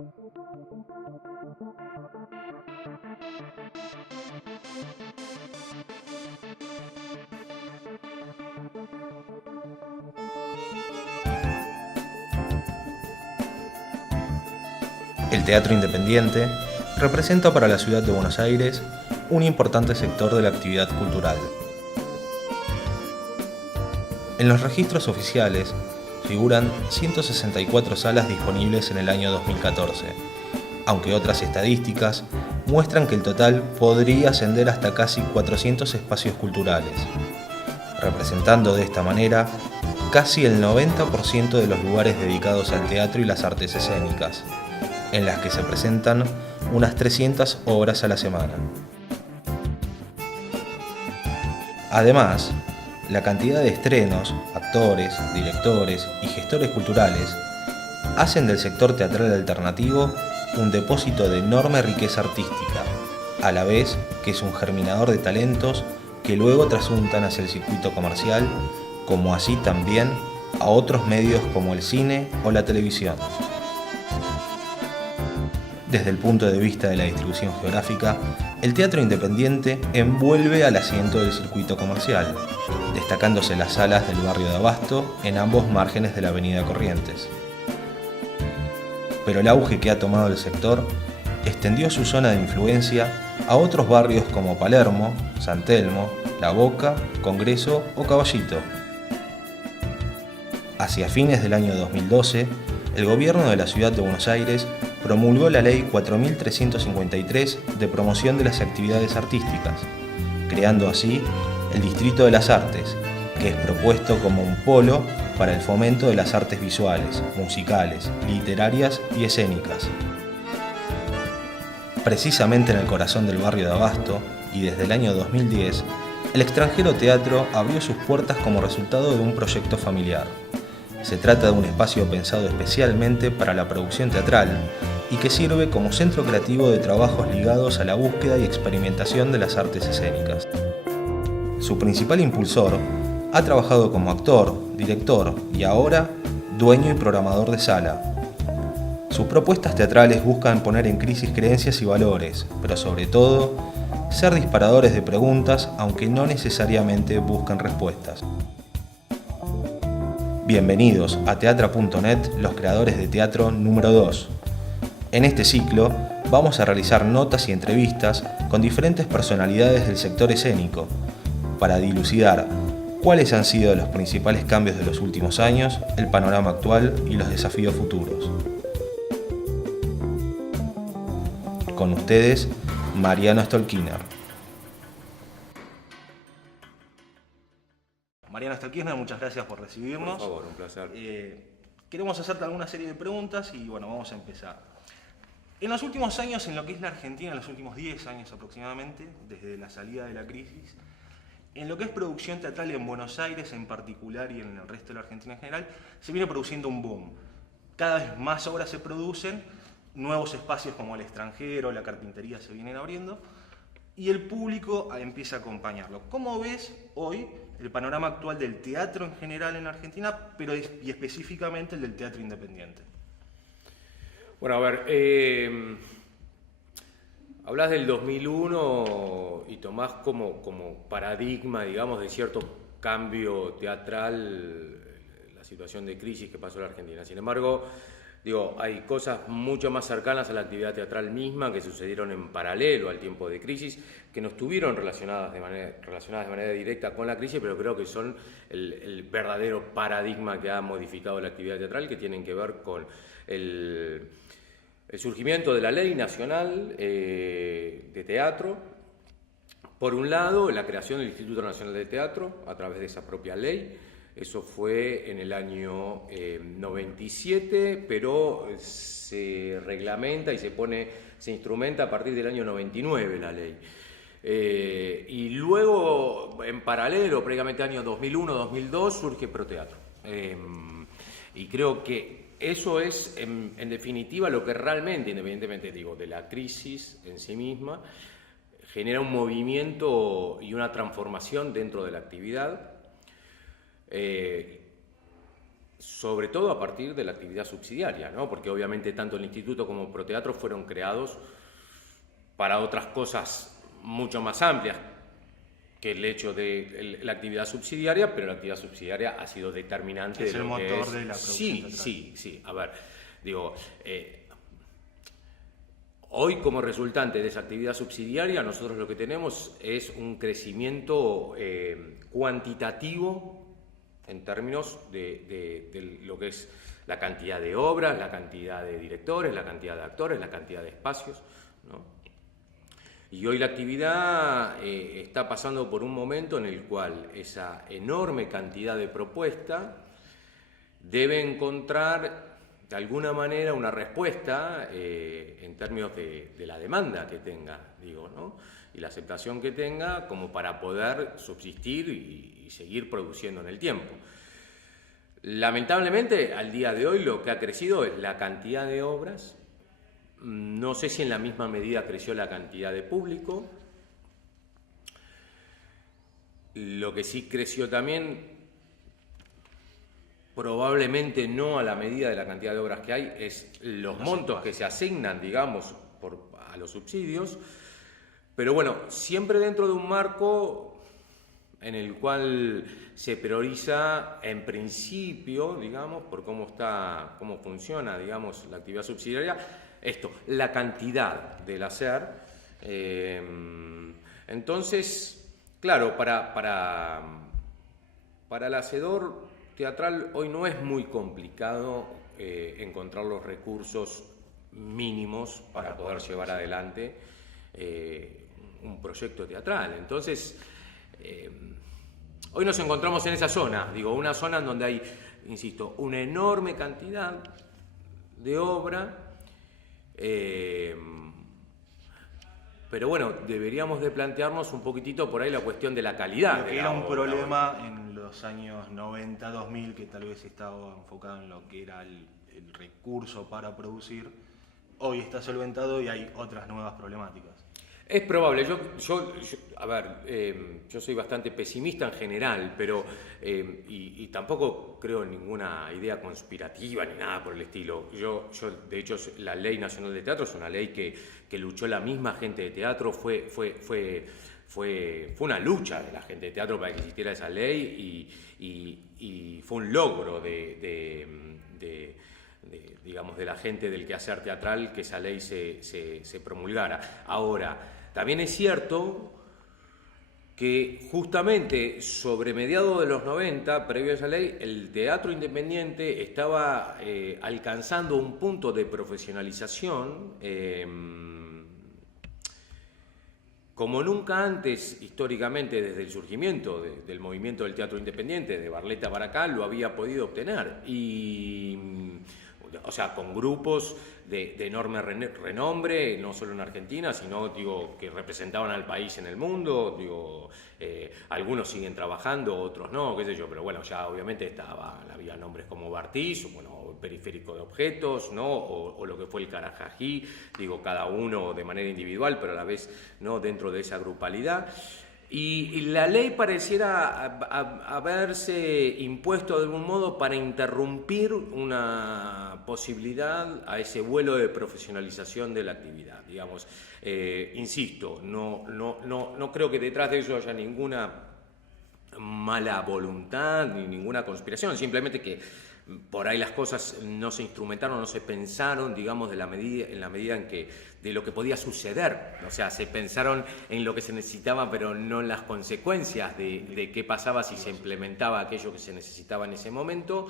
El teatro independiente representa para la ciudad de Buenos Aires un importante sector de la actividad cultural. En los registros oficiales figuran 164 salas disponibles en el año 2014, aunque otras estadísticas muestran que el total podría ascender hasta casi 400 espacios culturales, representando de esta manera casi el 90% de los lugares dedicados al teatro y las artes escénicas, en las que se presentan unas 300 obras a la semana. Además, la cantidad de estrenos, actores, directores y gestores culturales hacen del sector teatral alternativo un depósito de enorme riqueza artística, a la vez que es un germinador de talentos que luego trasuntan hacia el circuito comercial, como así también a otros medios como el cine o la televisión. Desde el punto de vista de la distribución geográfica, el teatro independiente envuelve al asiento del circuito comercial, destacándose las salas del barrio de Abasto en ambos márgenes de la avenida Corrientes. Pero el auge que ha tomado el sector extendió su zona de influencia a otros barrios como Palermo, San Telmo, La Boca, Congreso o Caballito. Hacia fines del año 2012, el gobierno de la ciudad de Buenos Aires promulgó la Ley 4353 de promoción de las actividades artísticas, creando así el Distrito de las Artes, que es propuesto como un polo para el fomento de las artes visuales, musicales, literarias y escénicas. Precisamente en el corazón del barrio de Abasto, y desde el año 2010, el Extranjero Teatro abrió sus puertas como resultado de un proyecto familiar. Se trata de un espacio pensado especialmente para la producción teatral y que sirve como centro creativo de trabajos ligados a la búsqueda y experimentación de las artes escénicas. Su principal impulsor ha trabajado como actor, director y ahora dueño y programador de sala. Sus propuestas teatrales buscan poner en crisis creencias y valores, pero sobre todo ser disparadores de preguntas, aunque no necesariamente buscan respuestas. Bienvenidos a Teatra.net, los creadores de teatro número 2. En este ciclo vamos a realizar notas y entrevistas con diferentes personalidades del sector escénico para dilucidar cuáles han sido los principales cambios de los últimos años, el panorama actual y los desafíos futuros. Con ustedes, Mariano Stolkiner. Mariano Stolkiner, muchas gracias por recibirnos. Por favor, un placer. Queremos hacerte alguna serie de preguntas y bueno, vamos a empezar. En los últimos años, en lo que es la Argentina, en los últimos 10 años aproximadamente, desde la salida de la crisis, en lo que es producción teatral en Buenos Aires en particular y en el resto de la Argentina en general, se viene produciendo un boom. Cada vez más obras se producen, nuevos espacios como el Extranjero, la Carpintería se vienen abriendo y el público empieza a acompañarlo. ¿Cómo ves hoy el panorama actual del teatro en general en Argentina, pero y específicamente el del teatro independiente? Bueno, a ver, hablas del 2001 y tomás como paradigma, digamos, de cierto cambio teatral la situación de crisis que pasó en la Argentina. Sin embargo, digo, hay cosas mucho más cercanas a la actividad teatral misma que sucedieron en paralelo al tiempo de crisis, que no estuvieron relacionadas de manera directa con la crisis, pero creo que son el verdadero paradigma que ha modificado la actividad teatral, que tienen que ver con el surgimiento de la Ley Nacional de Teatro. Por un lado, la creación del Instituto Nacional de Teatro a través de esa propia ley. Eso fue en el año 97, pero se reglamenta y se instrumenta a partir del año 99 la ley. Y luego, en paralelo, prácticamente año 2001-2002, surge Proteatro. Y creo que eso es, en definitiva, lo que realmente, independientemente de la crisis en sí misma, genera un movimiento y una transformación dentro de la actividad. sobre todo a partir de la actividad subsidiaria, ¿no? Porque obviamente tanto el Instituto como Proteatro fueron creados para otras cosas mucho más amplias que el hecho de la actividad subsidiaria, pero la actividad subsidiaria ha sido determinante. Es el motor de la producción teatral. Sí. A ver, digo, hoy como resultante de esa actividad subsidiaria, nosotros lo que tenemos es un crecimiento cuantitativo en términos de lo que es la cantidad de obras, la cantidad de directores, la cantidad de actores, la cantidad de espacios, ¿no? Y hoy la actividad está pasando por un momento en el cual esa enorme cantidad de propuestas debe encontrar de alguna manera una respuesta en términos de la demanda que tenga, digo, ¿no? Y la aceptación que tenga como para poder subsistir y seguir produciendo en el tiempo. Lamentablemente, al día de hoy lo que ha crecido es la cantidad de obras. No sé si en la misma medida creció la cantidad de público. Lo que sí creció también, probablemente no a la medida de la cantidad de obras que hay, es los montos que se asignan, digamos, a los subsidios. Pero bueno, siempre dentro de un marco en el cual se prioriza, en principio, digamos, por cómo funciona, digamos, la actividad subsidiaria, la cantidad del hacer. Entonces, claro, para el hacedor teatral hoy no es muy complicado encontrar los recursos mínimos para poder llevar adelante un proyecto teatral. Entonces, hoy nos encontramos en esa zona, digo, una zona en donde hay, insisto, una enorme cantidad de obra. Pero bueno, deberíamos de plantearnos un poquitito por ahí la cuestión de la calidad. Lo que era un problema en los años 90, 2000, que tal vez estaba enfocado en lo que era el recurso para producir, hoy está solventado y hay otras nuevas problemáticas. Es probable, a ver, yo soy bastante pesimista en general, pero y tampoco creo en ninguna idea conspirativa ni nada por el estilo. Yo de hecho, la Ley Nacional de Teatro es una ley que luchó la misma gente de teatro, fue una lucha de la gente de teatro para que existiera esa ley y fue un logro digamos, de la gente del quehacer teatral que esa ley se promulgara. Ahora, también es cierto que justamente sobre mediados de los 90, previo a esa ley, el teatro independiente estaba alcanzando un punto de profesionalización como nunca antes, históricamente, desde el surgimiento del movimiento del teatro independiente, de Barletta para acá, lo había podido obtener. O sea, con grupos de enorme renombre, no solo en Argentina, sino, digo, que representaban al país en el mundo, digo, algunos siguen trabajando, otros no, qué sé yo, pero bueno, ya obviamente había nombres como Bartiz, bueno, Periférico de Objetos, ¿no? O lo que fue el Carajají, digo, cada uno de manera individual, pero a la vez, ¿no?, dentro de esa grupalidad. Y la ley pareciera haberse impuesto de algún modo para interrumpir una posibilidad a ese vuelo de profesionalización de la actividad, digamos. Insisto, no creo que detrás de eso haya ninguna mala voluntad ni ninguna conspiración, simplemente que por ahí las cosas no se instrumentaron, no se pensaron, digamos, en la medida en que de lo que podía suceder. O sea, se pensaron en lo que se necesitaba, pero no en las consecuencias de qué pasaba si se implementaba aquello que se necesitaba en ese momento.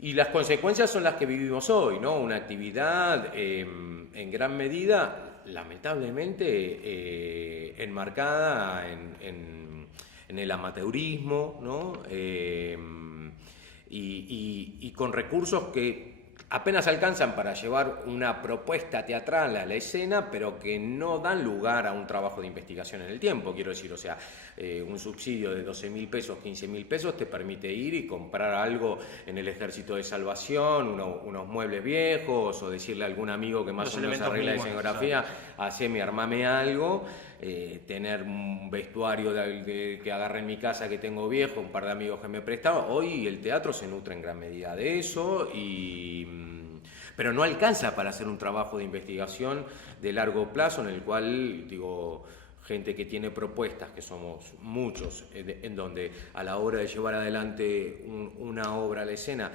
Y las consecuencias son las que vivimos hoy, ¿no? Una actividad en gran medida, lamentablemente, enmarcada en el amateurismo, ¿no? Y con recursos que apenas alcanzan para llevar una propuesta teatral a la escena, pero que no dan lugar a un trabajo de investigación en el tiempo, quiero decir, o sea, un subsidio de 12.000 pesos, 15.000 pesos te permite ir y comprar algo en el Ejército de Salvación, unos muebles viejos, o decirle a algún amigo que más o menos arregla la escenografía, haceme, armame algo. tener un vestuario que agarré en mi casa que tengo viejo, un par de amigos que me prestaban. Hoy el teatro se nutre en gran medida de eso, pero no alcanza para hacer un trabajo de investigación de largo plazo en el cual, digo, gente que tiene propuestas, que somos muchos, en donde a la hora de llevar adelante una obra a la escena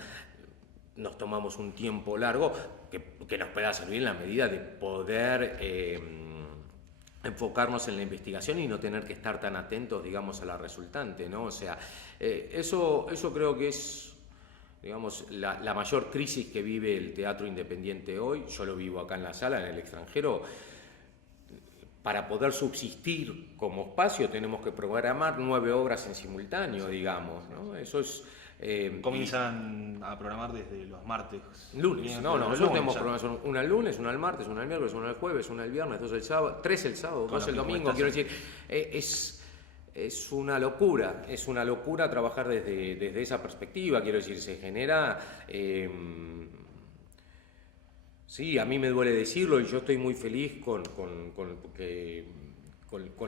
nos tomamos un tiempo largo que nos pueda servir en la medida de poder enfocarnos en la investigación y no tener que estar tan atentos, digamos, a la resultante, ¿no? O sea, eso creo que es, digamos, la mayor crisis que vive el teatro independiente hoy. Yo lo vivo acá en la sala, en el extranjero. Para poder subsistir como espacio tenemos que programar 9 obras en simultáneo, digamos, ¿no? Eso es... Comienzan a programar desde los martes. Lunes, nosotros tenemos programación una el lunes, una el martes, una el miércoles, una el jueves, una el viernes, 2 el sábado, 3 el sábado, 2 el domingo. Quiero decir, es una locura trabajar desde esa perspectiva. Quiero decir, se genera... sí, a mí me duele decirlo y yo estoy muy feliz con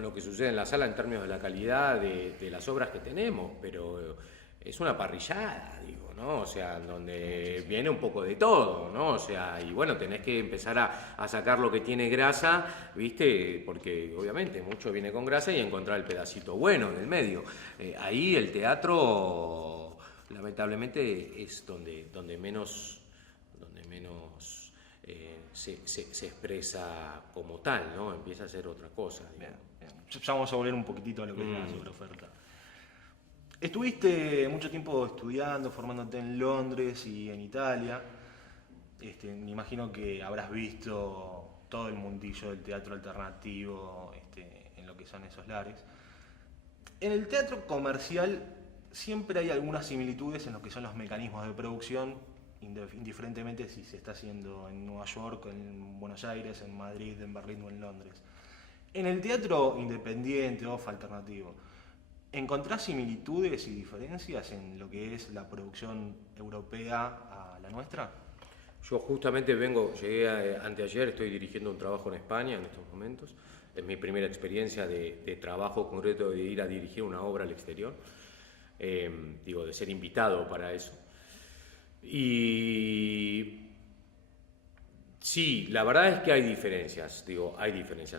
lo que sucede en la sala en términos de la calidad de las obras que tenemos, pero es una parrillada, digo, ¿no? O sea, donde viene un poco de todo, ¿no? O sea, y bueno, tenés que empezar a sacar lo que tiene grasa, ¿viste? Porque obviamente mucho viene con grasa y encontrar el pedacito bueno en el medio. Ahí el teatro, lamentablemente, es donde menos se expresa como tal, ¿no? Empieza a ser otra cosa. Bien. Ya vamos a volver un poquitito a lo que es la sobreoferta. Estuviste mucho tiempo estudiando, formándote en Londres y en Italia. Me imagino que habrás visto todo el mundillo del teatro alternativo en lo que son esos lares. En el teatro comercial siempre hay algunas similitudes en lo que son los mecanismos de producción, indiferentemente si se está haciendo en Nueva York, en Buenos Aires, en Madrid, en Berlín o en Londres. En el teatro independiente o alternativo, ¿encontrás similitudes y diferencias en lo que es la producción europea a la nuestra? Yo justamente llegué anteayer, estoy dirigiendo un trabajo en España en estos momentos. Es mi primera experiencia de trabajo concreto, de ir a dirigir una obra al exterior. De ser invitado para eso. Y sí, la verdad es que hay diferencias,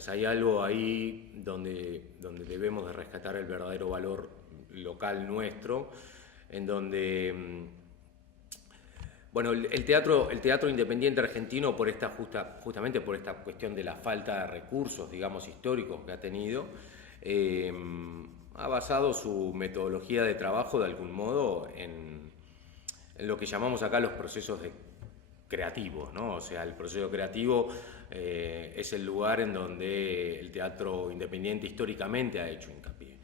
hay algo ahí donde debemos de rescatar el verdadero valor local nuestro, en donde, bueno, el teatro independiente argentino, justamente por esta cuestión de la falta de recursos, digamos, históricos que ha tenido, ha basado su metodología de trabajo de algún modo en lo que llamamos acá los procesos creativos, ¿no? O sea, el proceso creativo es el lugar en donde el teatro independiente históricamente ha hecho hincapié.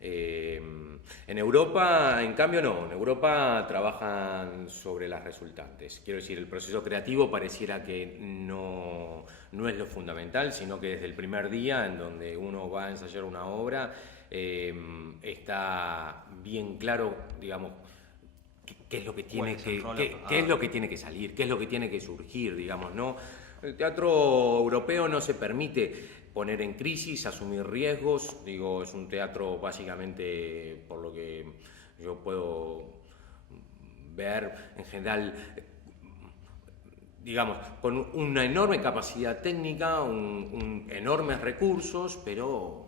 En Europa, en cambio, no. En Europa trabajan sobre las resultantes. Quiero decir, el proceso creativo pareciera que no es lo fundamental, sino que desde el primer día en donde uno va a ensayar una obra, está bien claro, digamos, qué es lo que tiene qué es lo que tiene que salir, qué es lo que tiene que surgir, digamos, ¿no? El teatro europeo no se permite poner en crisis, asumir riesgos, es un teatro básicamente, por lo que yo puedo ver en general, digamos, con una enorme capacidad técnica, enormes recursos, pero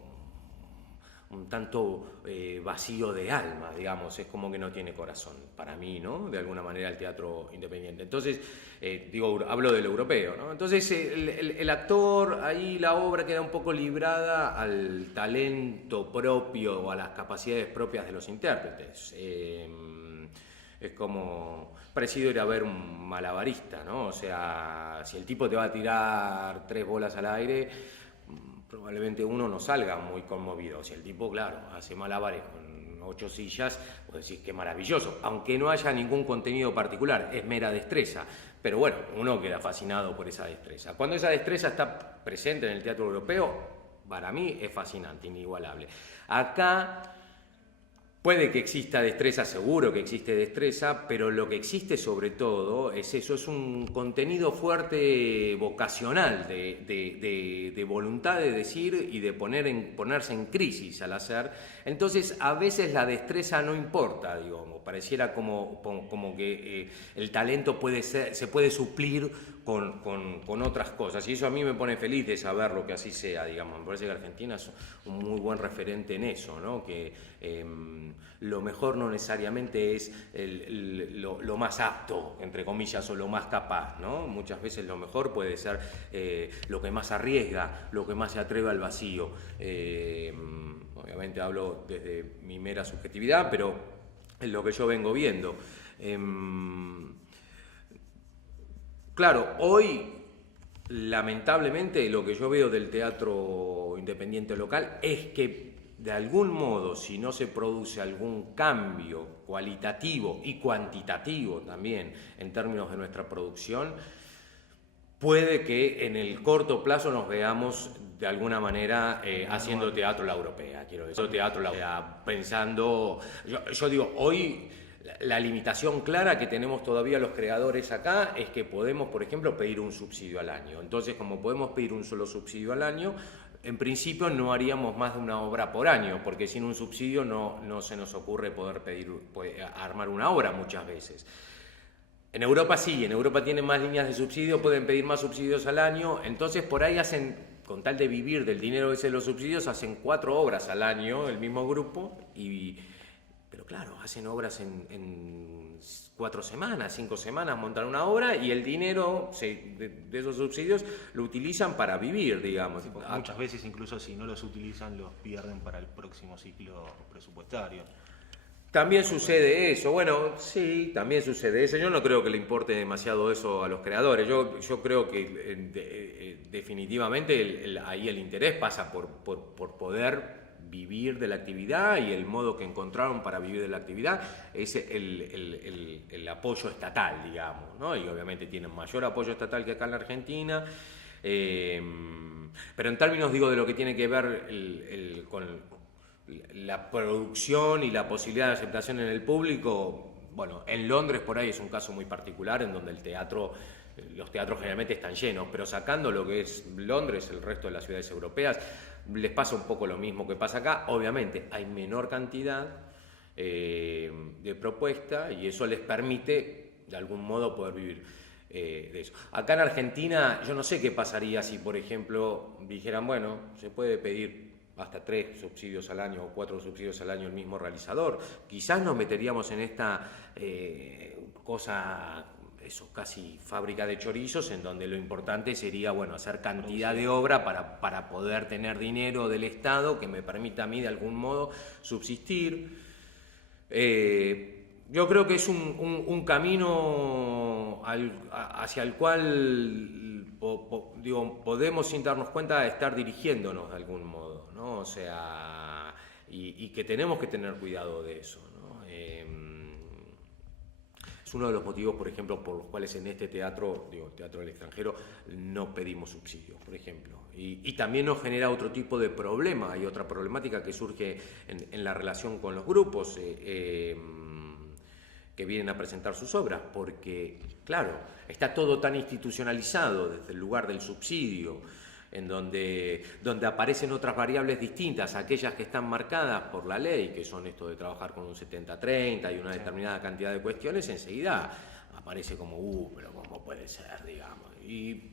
un tanto vacío de alma, digamos, es como que no tiene corazón, para mí, ¿no? De alguna manera el teatro independiente. Entonces, hablo del europeo, ¿no? Entonces, el actor, ahí la obra queda un poco librada al talento propio o a las capacidades propias de los intérpretes. Es como parecido ir a ver un malabarista, ¿no? O sea, si el tipo te va a tirar 3 bolas al aire, probablemente uno no salga muy conmovido. Si el tipo, claro, hace malabares con 8 sillas, pues decís qué maravilloso, aunque no haya ningún contenido particular, es mera destreza. Pero bueno, uno queda fascinado por esa destreza. Cuando esa destreza está presente en el teatro europeo, para mí es fascinante, inigualable. Acá Puede que exista destreza, seguro que existe destreza, pero lo que existe sobre todo es eso, es un contenido fuerte vocacional de voluntad de decir y de ponerse en crisis al hacer. Entonces a veces la destreza no importa, digamos, pareciera como que el talento se puede suplir con otras cosas, y eso a mí me pone feliz de saberlo, que así sea, digamos. Me parece que Argentina es un muy buen referente en eso, ¿no? Que lo mejor no necesariamente es lo más apto, entre comillas, o lo más capaz, ¿no? Muchas veces lo mejor puede ser lo que más arriesga, lo que más se atreve al vacío. Obviamente hablo desde mi mera subjetividad, pero es lo que yo vengo viendo. Claro, hoy, lamentablemente, lo que yo veo del teatro independiente local es que, de algún modo, si no se produce algún cambio cualitativo y cuantitativo también en términos de nuestra producción, puede que en el corto plazo nos veamos de alguna manera haciendo teatro la europea, quiero decir, teatro la europea, pensando, yo digo, hoy la limitación clara que tenemos todavía los creadores acá es que podemos, por ejemplo, pedir un subsidio al año. Entonces, como podemos pedir un solo subsidio al año, en principio no haríamos más de una obra por año, porque sin un subsidio no se nos ocurre poder armar una obra muchas veces. En Europa sí, en Europa tienen más líneas de subsidio, pueden pedir más subsidios al año, entonces por ahí hacen, con tal de vivir del dinero ese de los subsidios, hacen 4 obras al año, el mismo grupo, pero claro, hacen obras en 4 semanas, 5 semanas, montan una obra y el dinero de esos subsidios lo utilizan para vivir, digamos. Sí, muchas veces incluso si no los utilizan los pierden para el próximo ciclo presupuestario. También sucede eso, bueno, sí, también sucede eso. Yo no creo que le importe demasiado eso a los creadores. Yo creo que definitivamente ahí el interés pasa por poder vivir de la actividad, y el modo que encontraron para vivir de la actividad es el apoyo estatal, digamos, ¿no? Y obviamente tienen mayor apoyo estatal que acá en la Argentina, pero en términos, digo, de lo que tiene que ver con la producción y la posibilidad de aceptación en el público, bueno, en Londres por ahí es un caso muy particular en donde los teatros generalmente están llenos, pero sacando lo que es Londres, el resto de las ciudades europeas, les pasa un poco lo mismo que pasa acá. Obviamente hay menor cantidad de propuesta y eso les permite de algún modo poder vivir de eso. Acá en Argentina yo no sé qué pasaría si, por ejemplo, dijeran, bueno, se puede pedir hasta 3 subsidios al año o 4 subsidios al año el mismo realizador. Quizás nos meteríamos en esta cosa, eso, casi fábrica de chorizos, en donde lo importante sería, bueno, hacer cantidad de obra para poder tener dinero del Estado que me permita a mí de algún modo subsistir. Yo creo que es un camino hacia el cual podemos, sin darnos cuenta, estar dirigiéndonos de algún modo, ¿no? O sea, y que tenemos que tener cuidado de eso, ¿no? Es uno de los motivos, por ejemplo, por los cuales en este teatro, Teatro del Extranjero, no pedimos subsidios, por ejemplo. Y también nos genera otro tipo de problema. Hay otra problemática que surge en la relación con los grupos que vienen a presentar sus obras, porque, claro, está todo tan institucionalizado desde el lugar del subsidio, en donde aparecen otras variables distintas, aquellas que están marcadas por la ley, que son esto de trabajar con un 70-30 y una determinada cantidad de cuestiones, enseguida aparece como, pero ¿cómo puede ser, digamos? Y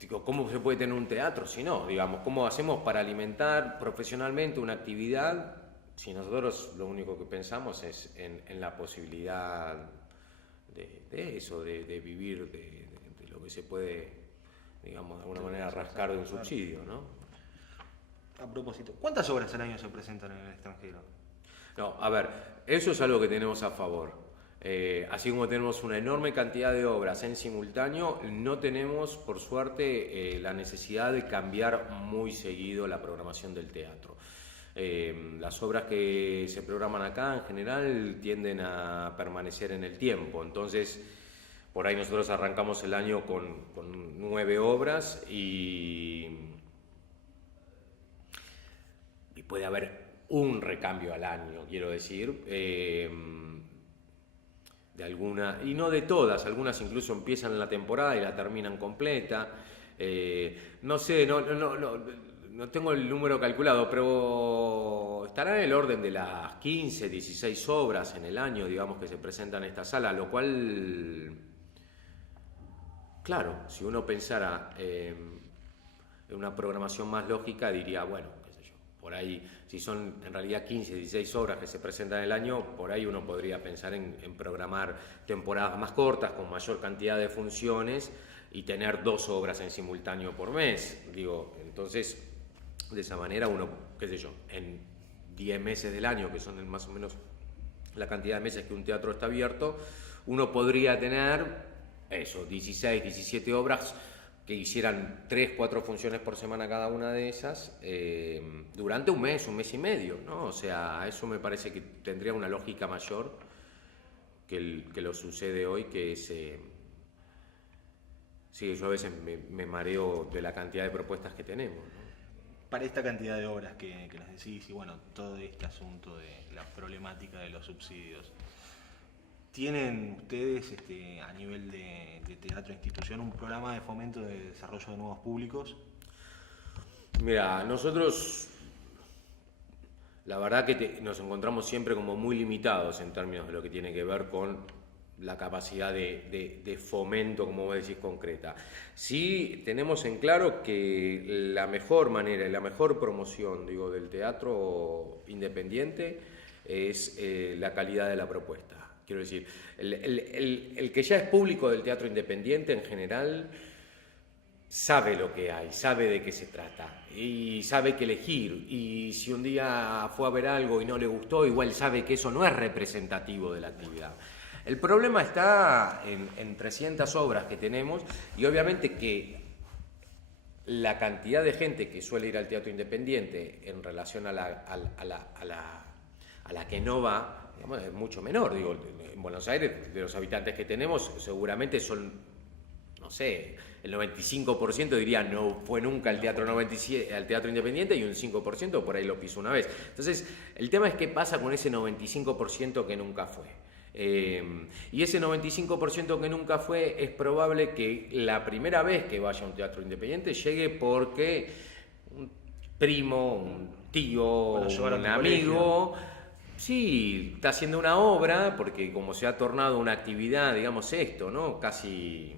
digo, ¿cómo se puede tener un teatro si no? Digamos, ¿cómo hacemos para alimentar profesionalmente una actividad si nosotros lo único que pensamos es en la posibilidad de eso, de vivir de lo que se puede, digamos, de alguna manera rascar de un subsidio, ¿no? A propósito, ¿cuántas obras al año se presentan en el extranjero? No, a ver, eso es algo que tenemos a favor. Así como tenemos una enorme cantidad de obras en simultáneo, no tenemos, por suerte, la necesidad de cambiar muy seguido la programación del teatro. Las obras que se programan acá en general tienden a permanecer en el tiempo, entonces por ahí nosotros arrancamos el año con 9 obras y puede haber un recambio al año, quiero decir, de alguna, y no de todas, algunas incluso empiezan la temporada y la terminan completa. No sé, no tengo el número calculado, pero estará en el orden de las 15, 16 obras en el año, digamos, que se presentan en esta sala, lo cual, claro, si uno pensara en una programación más lógica, diría, bueno, qué sé yo, por ahí, si son en realidad 15, 16 obras que se presentan en el año, por ahí uno podría pensar en programar temporadas más cortas, con mayor cantidad de funciones, y tener 2 obras en simultáneo por mes. Digo, entonces, de esa manera uno, qué sé yo, en 10 meses del año, que son más o menos la cantidad de meses que un teatro está abierto, uno podría tener eso, 16, 17 obras que hicieran 3, 4 funciones por semana cada una de esas, durante un mes y medio, ¿no? O sea, eso me parece que tendría una lógica mayor que lo sucede hoy, que es... sí, yo a veces me mareo de la cantidad de propuestas que tenemos, ¿no? Para esta cantidad de obras que nos decís y bueno, todo este asunto de la problemática de los subsidios, ¿tienen ustedes a nivel de teatro institución un programa de fomento de desarrollo de nuevos públicos? Mira, nosotros la verdad que nos encontramos siempre como muy limitados en términos de lo que tiene que ver con la capacidad de fomento, como vos decís, concreta. Sí tenemos en claro que la mejor manera y la mejor promoción, digo, del teatro independiente es la calidad de la propuesta. Quiero decir, el que ya es público del teatro independiente en general sabe lo que hay, sabe de qué se trata y sabe qué elegir, y si un día fue a ver algo y no le gustó, igual sabe que eso no es representativo de la actividad. El problema está en 300 obras que tenemos, y obviamente que la cantidad de gente que suele ir al teatro independiente en relación a la que no va, digamos, es mucho menor. Digo, en Buenos Aires, de los habitantes que tenemos, seguramente son, no sé, el 95% diría no fue nunca al teatro independiente, y un 5% por ahí lo pisó una vez. Entonces, el tema es qué pasa con ese 95% que nunca fue. Y ese 95% que nunca fue, es probable que la primera vez que vaya a un teatro independiente llegue porque un primo, un tío, un amigo, sí, está haciendo una obra, porque como se ha tornado una actividad, digamos esto, ¿no? Casi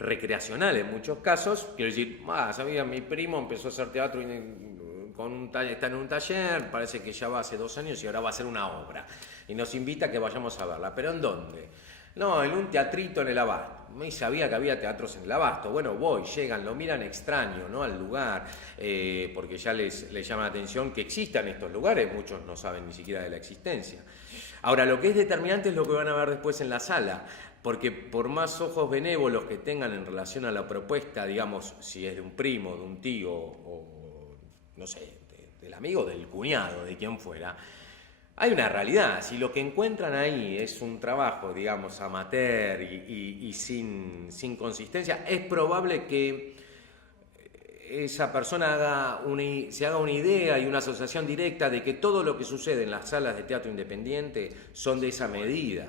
recreacional en muchos casos. Quiero decir, sabía, mi primo empezó a hacer teatro está en un taller, parece que ya va hace 2 años y ahora va a hacer una obra. Y nos invita a que vayamos a verla. ¿Pero en dónde? No, en un teatrito en el Abasto. Y sabía que había teatros en el Abasto. Bueno, llegan, lo miran extraño, ¿no?, al lugar, porque ya les llama la atención que existan estos lugares. Muchos no saben ni siquiera de la existencia. Ahora, lo que es determinante es lo que van a ver después en la sala, porque por más ojos benévolos que tengan en relación a la propuesta, digamos, si es de un primo, de un tío, o no sé, del amigo, del cuñado, de quien fuera, hay una realidad. Si lo que encuentran ahí es un trabajo, digamos, amateur y sin consistencia, es probable que esa persona se haga una idea y una asociación directa de que todo lo que sucede en las salas de teatro independiente son de esa medida.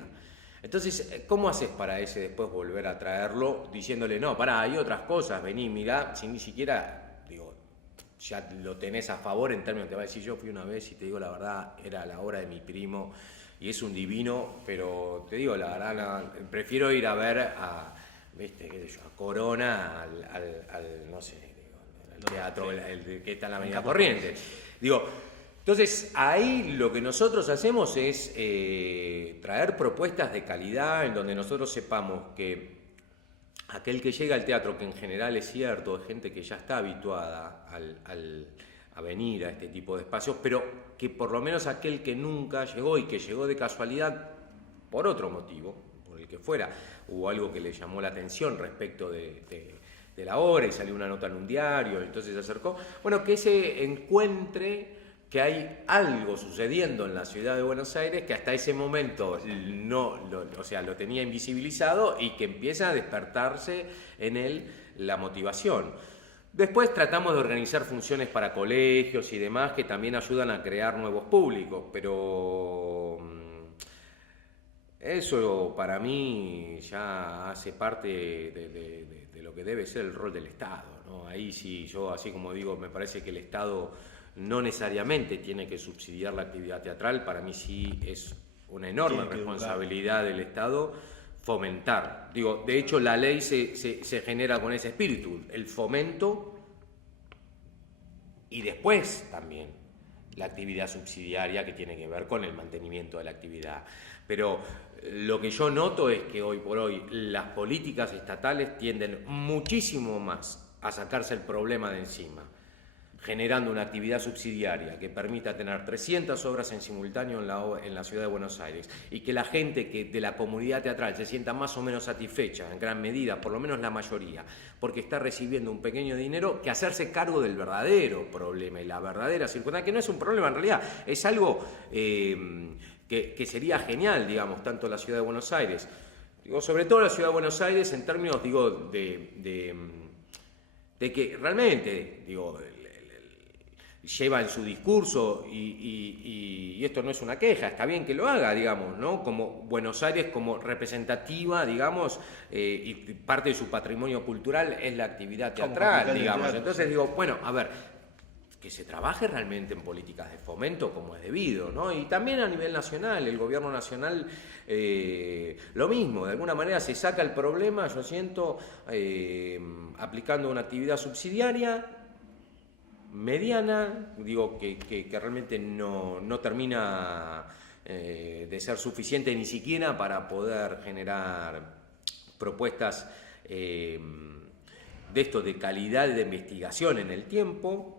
Entonces, ¿cómo haces para ese después volver a traerlo diciéndole, no, pará, hay otras cosas, vení, mirá, si ni siquiera, digo, ya lo tenés a favor en términos, te va a decir, yo fui una vez y te digo la verdad, era la obra de mi primo y es un divino, pero te digo la verdad, prefiero ir a ver a, ¿viste?, qué sé yo, a Corona, al no sé, digo, al teatro, el que está en la Avenida Corrientes. Digo, entonces ahí lo que nosotros hacemos es traer propuestas de calidad en donde nosotros sepamos que aquel que llega al teatro, que en general es cierto, es gente que ya está habituada a venir a este tipo de espacios, pero que por lo menos aquel que nunca llegó y que llegó de casualidad por otro motivo, por el que fuera, hubo algo que le llamó la atención respecto de la obra y salió una nota en un diario, entonces se acercó, bueno, que se encuentre que hay algo sucediendo en la ciudad de Buenos Aires que hasta ese momento lo tenía invisibilizado y que empieza a despertarse en él la motivación. Después tratamos de organizar funciones para colegios y demás que también ayudan a crear nuevos públicos, pero eso para mí ya hace parte de lo que debe ser el rol del Estado, ¿no? Ahí sí, yo así como digo, me parece que el Estado no necesariamente tiene que subsidiar la actividad teatral, para mí sí es una enorme responsabilidad del Estado fomentar. Digo, de hecho la ley se genera con ese espíritu, el fomento y después también la actividad subsidiaria que tiene que ver con el mantenimiento de la actividad. Pero lo que yo noto es que hoy por hoy las políticas estatales tienden muchísimo más a sacarse el problema de encima, generando una actividad subsidiaria que permita tener 300 obras en simultáneo en la ciudad de Buenos Aires y que la gente de la comunidad teatral se sienta más o menos satisfecha, en gran medida, por lo menos la mayoría, porque está recibiendo un pequeño dinero, que hacerse cargo del verdadero problema y la verdadera circunstancia, que no es un problema en realidad, es algo que sería genial, digamos, tanto la ciudad de Buenos Aires, digo, sobre todo la ciudad de Buenos Aires en términos, digo, de que realmente, digo, lleva en su discurso, y esto no es una queja, está bien que lo haga, digamos, ¿no? Como Buenos Aires como representativa, digamos, y parte de su patrimonio cultural es la actividad teatral, digamos. Entonces digo, bueno, a ver, que se trabaje realmente en políticas de fomento como es debido, ¿no? Y también a nivel nacional, el gobierno nacional, lo mismo, de alguna manera se saca el problema, yo siento, aplicando una actividad subsidiaria, mediana, digo que realmente no termina de ser suficiente ni siquiera para poder generar propuestas de esto de calidad de investigación en el tiempo,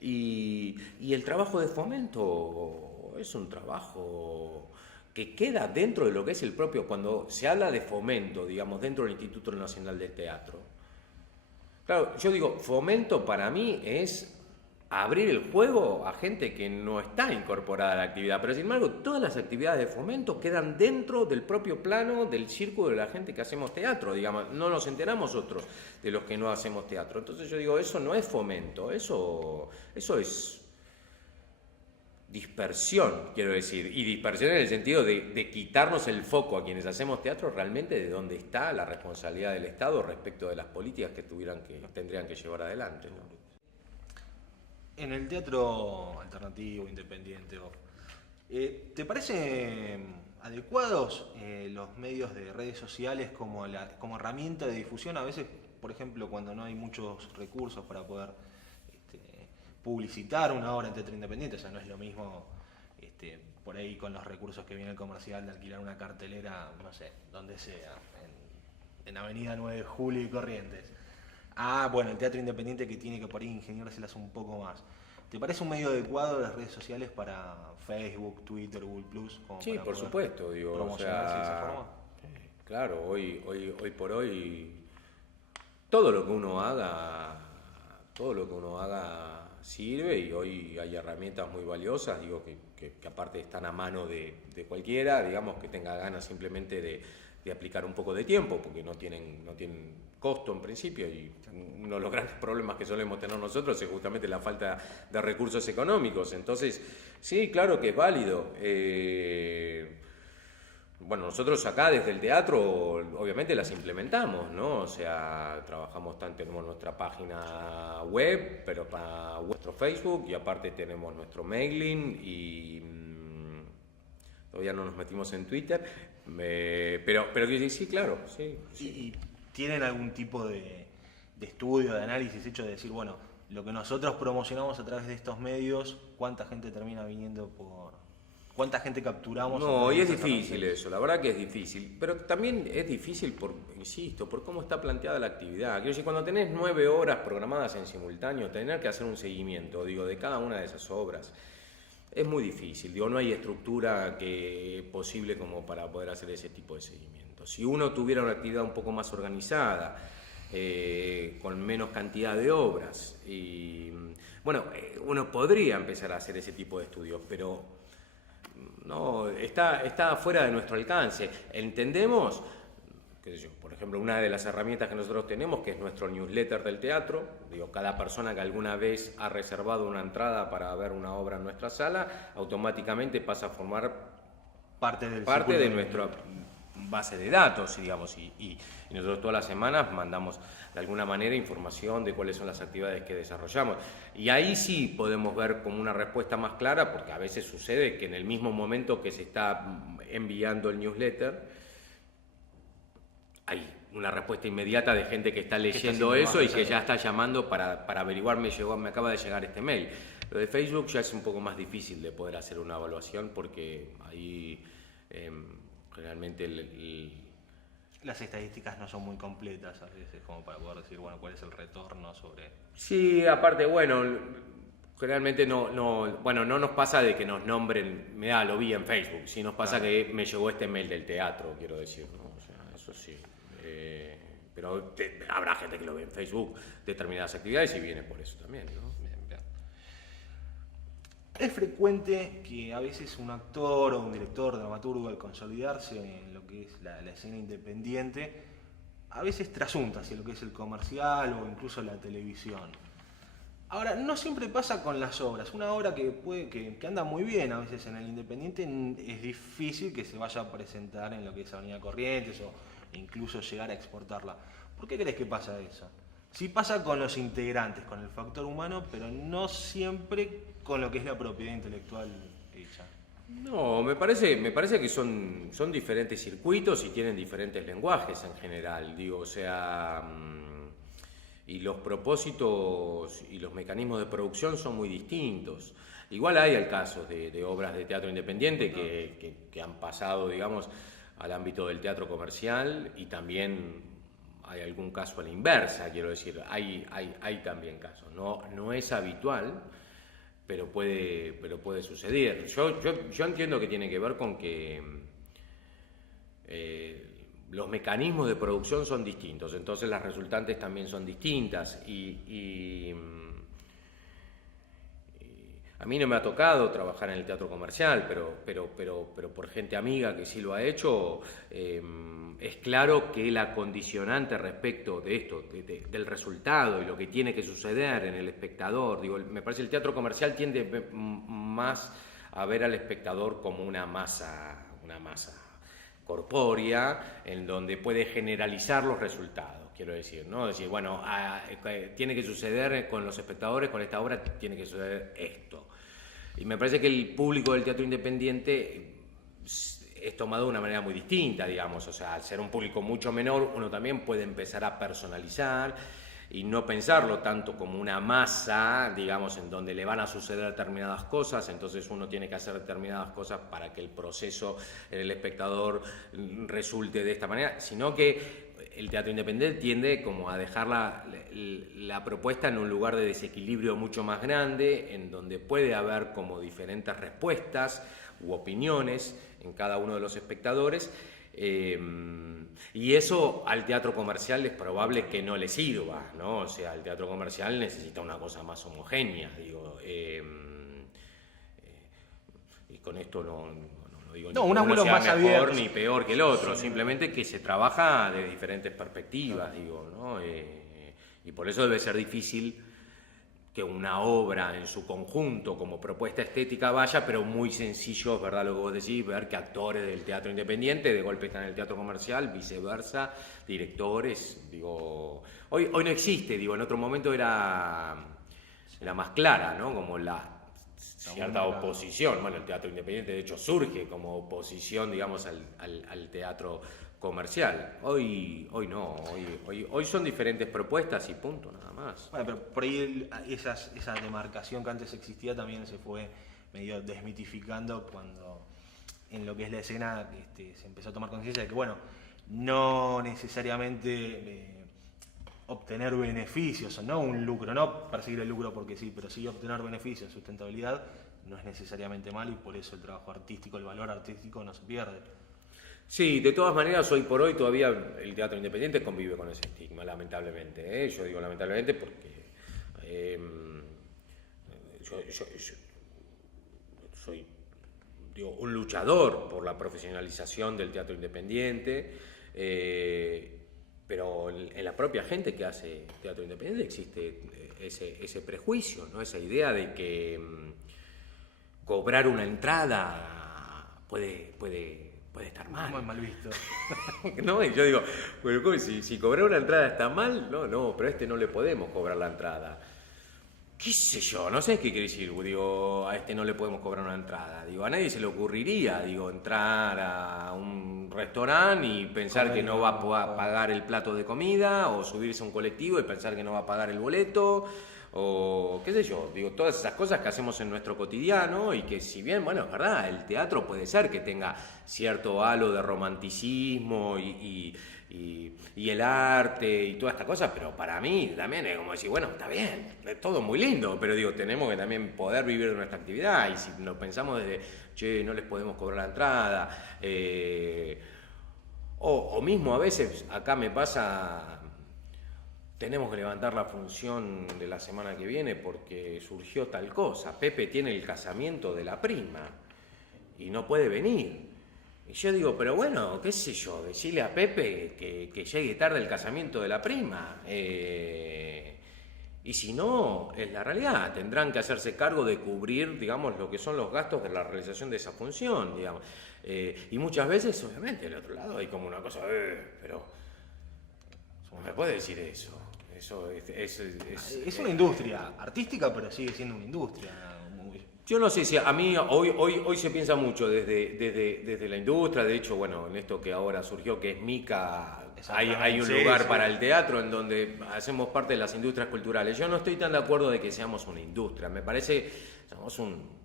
y el trabajo de fomento es un trabajo que queda dentro de lo que es el propio, cuando se habla de fomento, digamos, dentro del Instituto Nacional del Teatro. Claro, yo digo, fomento para mí es abrir el juego a gente que no está incorporada a la actividad, pero sin embargo todas las actividades de fomento quedan dentro del propio plano del círculo de la gente que hacemos teatro, digamos, no nos enteramos otros de los que no hacemos teatro. Entonces yo digo, eso no es fomento, eso es dispersión, quiero decir, y dispersión en el sentido de quitarnos el foco a quienes hacemos teatro realmente de dónde está la responsabilidad del Estado respecto de las políticas que tendrían que llevar adelante, ¿no? En el teatro alternativo, independiente, ¿te parecen adecuados los medios de redes sociales como herramienta de difusión? A veces, por ejemplo, cuando no hay muchos recursos para poder publicitar una obra en teatro independiente, o sea, no es lo mismo por ahí con los recursos que viene el comercial de alquilar una cartelera, no sé, donde sea, en Avenida 9 de Julio y Corrientes. Bueno, el teatro independiente que tiene que por ahí ingeniárselas un poco más. ¿Te parece un medio adecuado las redes sociales para Facebook, Twitter, Google Plus? Sí, por supuesto, digo, promocionarse de esa forma. Claro, hoy por hoy todo lo que uno haga sirve, y hoy hay herramientas muy valiosas, digo, que aparte están a mano de cualquiera, digamos, que tenga ganas simplemente de aplicar un poco de tiempo, porque no tienen costo en principio, y uno de los grandes problemas que solemos tener nosotros es justamente la falta de recursos económicos. Entonces, sí, claro que es válido. Bueno, nosotros acá desde el teatro obviamente las implementamos, ¿no? O sea, tenemos nuestra página web, pero para nuestro Facebook, y aparte tenemos nuestro mailing, y todavía no nos metimos en Twitter, pero sí, claro, sí. ¿Y tienen algún tipo de estudio, de análisis hecho de decir, bueno, lo que nosotros promocionamos a través de estos medios, cuánta gente termina viniendo ¿cuánta gente capturamos? No, y es difícil eso, la verdad que es difícil, pero también es difícil por cómo está planteada la actividad. Quiero decir, cuando tenés 9 horas programadas en simultáneo, tener que hacer un seguimiento, digo, de cada una de esas obras, es muy difícil. Digo, no hay estructura posible como para poder hacer ese tipo de seguimiento. Si uno tuviera una actividad un poco más organizada, con menos cantidad de obras, y bueno, uno podría empezar a hacer ese tipo de estudios, pero no, está fuera de nuestro alcance. Entendemos, qué sé yo, por ejemplo, una de las herramientas que nosotros tenemos, que es nuestro newsletter del teatro, digo, cada persona que alguna vez ha reservado una entrada para ver una obra en nuestra sala, automáticamente pasa a formar parte de nuestra base de datos, digamos, y nosotros todas las semanas mandamos de alguna manera información de cuáles son las actividades que desarrollamos. Y ahí sí podemos ver como una respuesta más clara, porque a veces sucede que en el mismo momento que se está enviando el newsletter, hay una respuesta inmediata de gente que está leyendo eso y que ya está llamando para averiguar, me acaba de llegar este mail. Lo de Facebook ya es un poco más difícil de poder hacer una evaluación porque ahí generalmente las estadísticas no son muy completas a veces como para poder decir, bueno, cuál es el retorno sobre... Sí, aparte, bueno, generalmente no nos pasa de que nos nombren, lo vi en Facebook, sí nos pasa que me llegó este mail del teatro, quiero decir, ¿no? O sea, eso sí. Pero habrá gente que lo ve en Facebook, determinadas actividades, y viene por eso también, ¿no? Bien. Es frecuente que a veces un actor o un director, dramaturgo, al consolidarse en lo que es la escena independiente, a veces trasunta hacia lo que es el comercial o incluso la televisión. Ahora, no siempre pasa con las obras. Una obra que anda muy bien a veces en el independiente, es difícil que se vaya a presentar en lo que es Avenida Corrientes o incluso llegar a exportarla. ¿Por qué crees que pasa eso? Sí pasa con los integrantes, con el factor humano, pero no siempre con lo que es la propiedad intelectual hecha. No, me parece que son diferentes circuitos y tienen diferentes lenguajes en general, digo, o sea, y los propósitos y los mecanismos de producción son muy distintos. Igual hay el caso de obras de teatro independiente que han pasado, digamos, al ámbito del teatro comercial, y también hay algún caso a la inversa, quiero decir, hay también casos. No es habitual, pero puede suceder. Yo entiendo que tiene que ver con que los mecanismos de producción son distintos, entonces las resultantes también son distintas, y a mí no me ha tocado trabajar en el teatro comercial, pero por gente amiga que sí lo ha hecho, es claro que la condicionante respecto de esto, del resultado y lo que tiene que suceder en el espectador, digo, me parece que el teatro comercial tiende más a ver al espectador como una masa corpórea, en donde puede generalizar los resultados. Quiero decir, ¿no? Decir, bueno, tiene que suceder con los espectadores, con esta obra tiene que suceder esto. Y me parece que el público del teatro independiente es tomado de una manera muy distinta, digamos. O sea, al ser un público mucho menor, uno también puede empezar a personalizar y no pensarlo tanto como una masa, digamos, en donde le van a suceder determinadas cosas, entonces uno tiene que hacer determinadas cosas para que el proceso en el espectador resulte de esta manera, sino que el teatro independiente tiende como a dejar la propuesta en un lugar de desequilibrio mucho más grande, en donde puede haber como diferentes respuestas u opiniones en cada uno de los espectadores, y eso al teatro comercial es probable que no le sirva, ¿no? O sea, el teatro comercial necesita una cosa más homogénea, digo, y con esto no digo no, ni un ángulo uno sea más mejor abierto, ni peor que el otro, simplemente que se trabaja de diferentes perspectivas, digo, ¿no? Y por eso debe ser difícil que una obra en su conjunto como propuesta estética vaya, pero muy sencillo, es verdad lo que vos decís, ver que actores del teatro independiente de golpe están en el teatro comercial, viceversa, directores, digo, hoy no existe, digo, en otro momento era más clara, ¿no? Como la cierta oposición. Bueno, el teatro independiente de hecho surge como oposición, digamos, al teatro comercial. Hoy no, hoy son diferentes propuestas y punto, nada más. Bueno, pero por ahí esa demarcación que antes existía también se fue medio desmitificando cuando en lo que es la escena se empezó a tomar conciencia de que, bueno, no necesariamente obtener beneficios, no un lucro, no perseguir el lucro porque sí, pero sí obtener beneficios, sustentabilidad, no es necesariamente malo, y por eso el trabajo artístico, el valor artístico no se pierde. Sí, de todas maneras, hoy por hoy todavía el teatro independiente convive con ese estigma, lamentablemente, ¿eh? Yo digo lamentablemente porque yo soy un luchador por la profesionalización del teatro independiente, la propia gente que hace teatro independiente existe ese prejuicio, ¿no? Esa idea de que cobrar una entrada puede estar mal. Muy mal visto. No, y yo digo, bueno, ¿cómo? Si cobrar una entrada está mal, no, pero a este no le podemos cobrar la entrada. ¿Qué sé yo? No sé qué quiere decir. Digo, a este no le podemos cobrar una entrada. Digo, a nadie se le ocurriría, entrar a un restaurante y pensar que no va a pagar el plato de comida, o subirse a un colectivo y pensar que no va a pagar el boleto, o qué sé yo. Digo, todas esas cosas que hacemos en nuestro cotidiano y que, si bien, bueno, es verdad, el teatro puede ser que tenga cierto halo de romanticismo y el arte y toda esta cosa, pero para mí también es como decir, bueno, está bien, es todo muy lindo, pero digo, tenemos que también poder vivir de nuestra actividad, y si lo pensamos desde, che, no les podemos cobrar la entrada, o mismo a veces, acá me pasa, tenemos que levantar la función de la semana que viene porque surgió tal cosa, Pepe tiene el casamiento de la prima y no puede venir. Y yo digo, pero bueno, qué sé yo, decirle a Pepe que llegue tarde el casamiento de la prima. Y si no, es la realidad, tendrán que hacerse cargo de cubrir, digamos, lo que son los gastos de la realización de esa función, digamos. Y muchas veces, obviamente, del otro lado hay como una cosa, pero no me puede decir eso. Eso Es una industria artística, pero sigue siendo una industria. Yo no sé si a mí hoy se piensa mucho desde la industria. De hecho, bueno, en esto que ahora surgió, que es MICA, hay un lugar para el teatro en donde hacemos parte de las industrias culturales. Yo no estoy tan de acuerdo de que seamos una industria. Me parece que somos un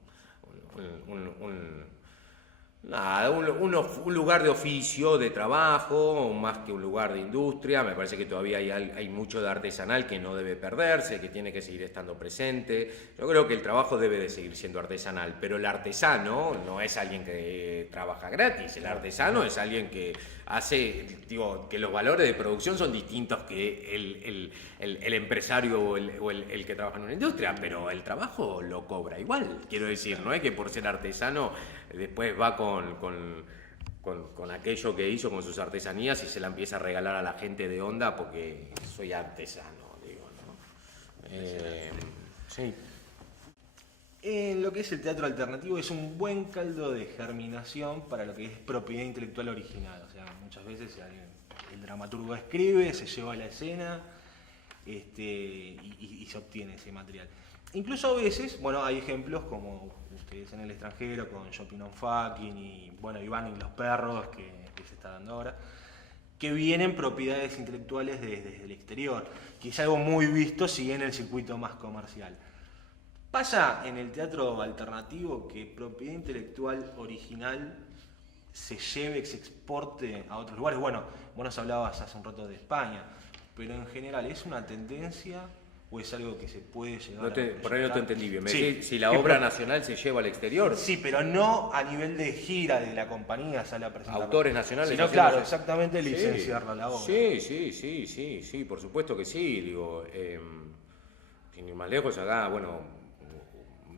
lugar de oficio, de trabajo, más que un lugar de industria. Me parece que todavía hay mucho de artesanal que no debe perderse, que tiene que seguir estando presente. Yo creo que el trabajo debe de seguir siendo artesanal, pero el artesano no es alguien que trabaja gratis. El artesano es alguien que hace, que los valores de producción son distintos que el empresario o el que trabaja en una industria, pero el trabajo lo cobra igual. Quiero decir, no es que por ser artesano después va con aquello que hizo con sus artesanías y se la empieza a regalar a la gente de onda porque soy artesano, digo, ¿no? Sí. En lo que es el teatro alternativo es un buen caldo de germinación para lo que es propiedad intelectual original. O sea, muchas veces el dramaturgo escribe, se lleva a la escena y se obtiene ese material. Incluso a veces, bueno, hay ejemplos como ustedes en el extranjero con Shopping on Fucking y Iván y los perros que se está dando ahora, que vienen propiedades intelectuales desde el exterior, que es algo muy visto si en el circuito más comercial. Pasa en el teatro alternativo que propiedad intelectual original se lleve, se exporte a otros lugares. Bueno, vos nos hablabas hace un rato de España, pero en general ¿es una tendencia o es algo que se puede llegar a proyectar? Por ahí no te entendí bien. Sí. Si la obra nacional se lleva al exterior. Sí, pero no a nivel de gira de la compañía, sale a presentar. Autores nacionales. Sino, claro, exactamente, licenciarla la obra. Sí, por supuesto que sí. Sin ir más lejos, acá,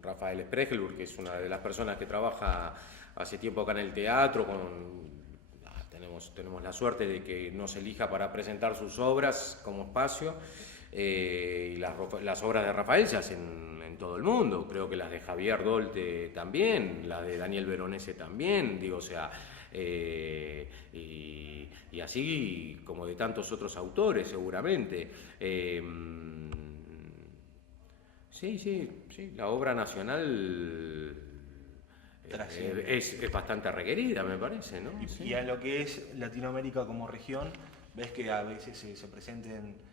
Rafael Spregelburg, que es una de las personas que trabaja hace tiempo acá en el teatro, tenemos la suerte de que nos elija para presentar sus obras como espacio. Y las obras de Rafael se hacen en todo el mundo, creo que las de Javier Dolte también, las de Daniel Veronese también, y así como de tantos otros autores seguramente. Sí, la obra nacional es bastante requerida, me parece, ¿no? Y en lo que es Latinoamérica como región, ves que a veces se presenten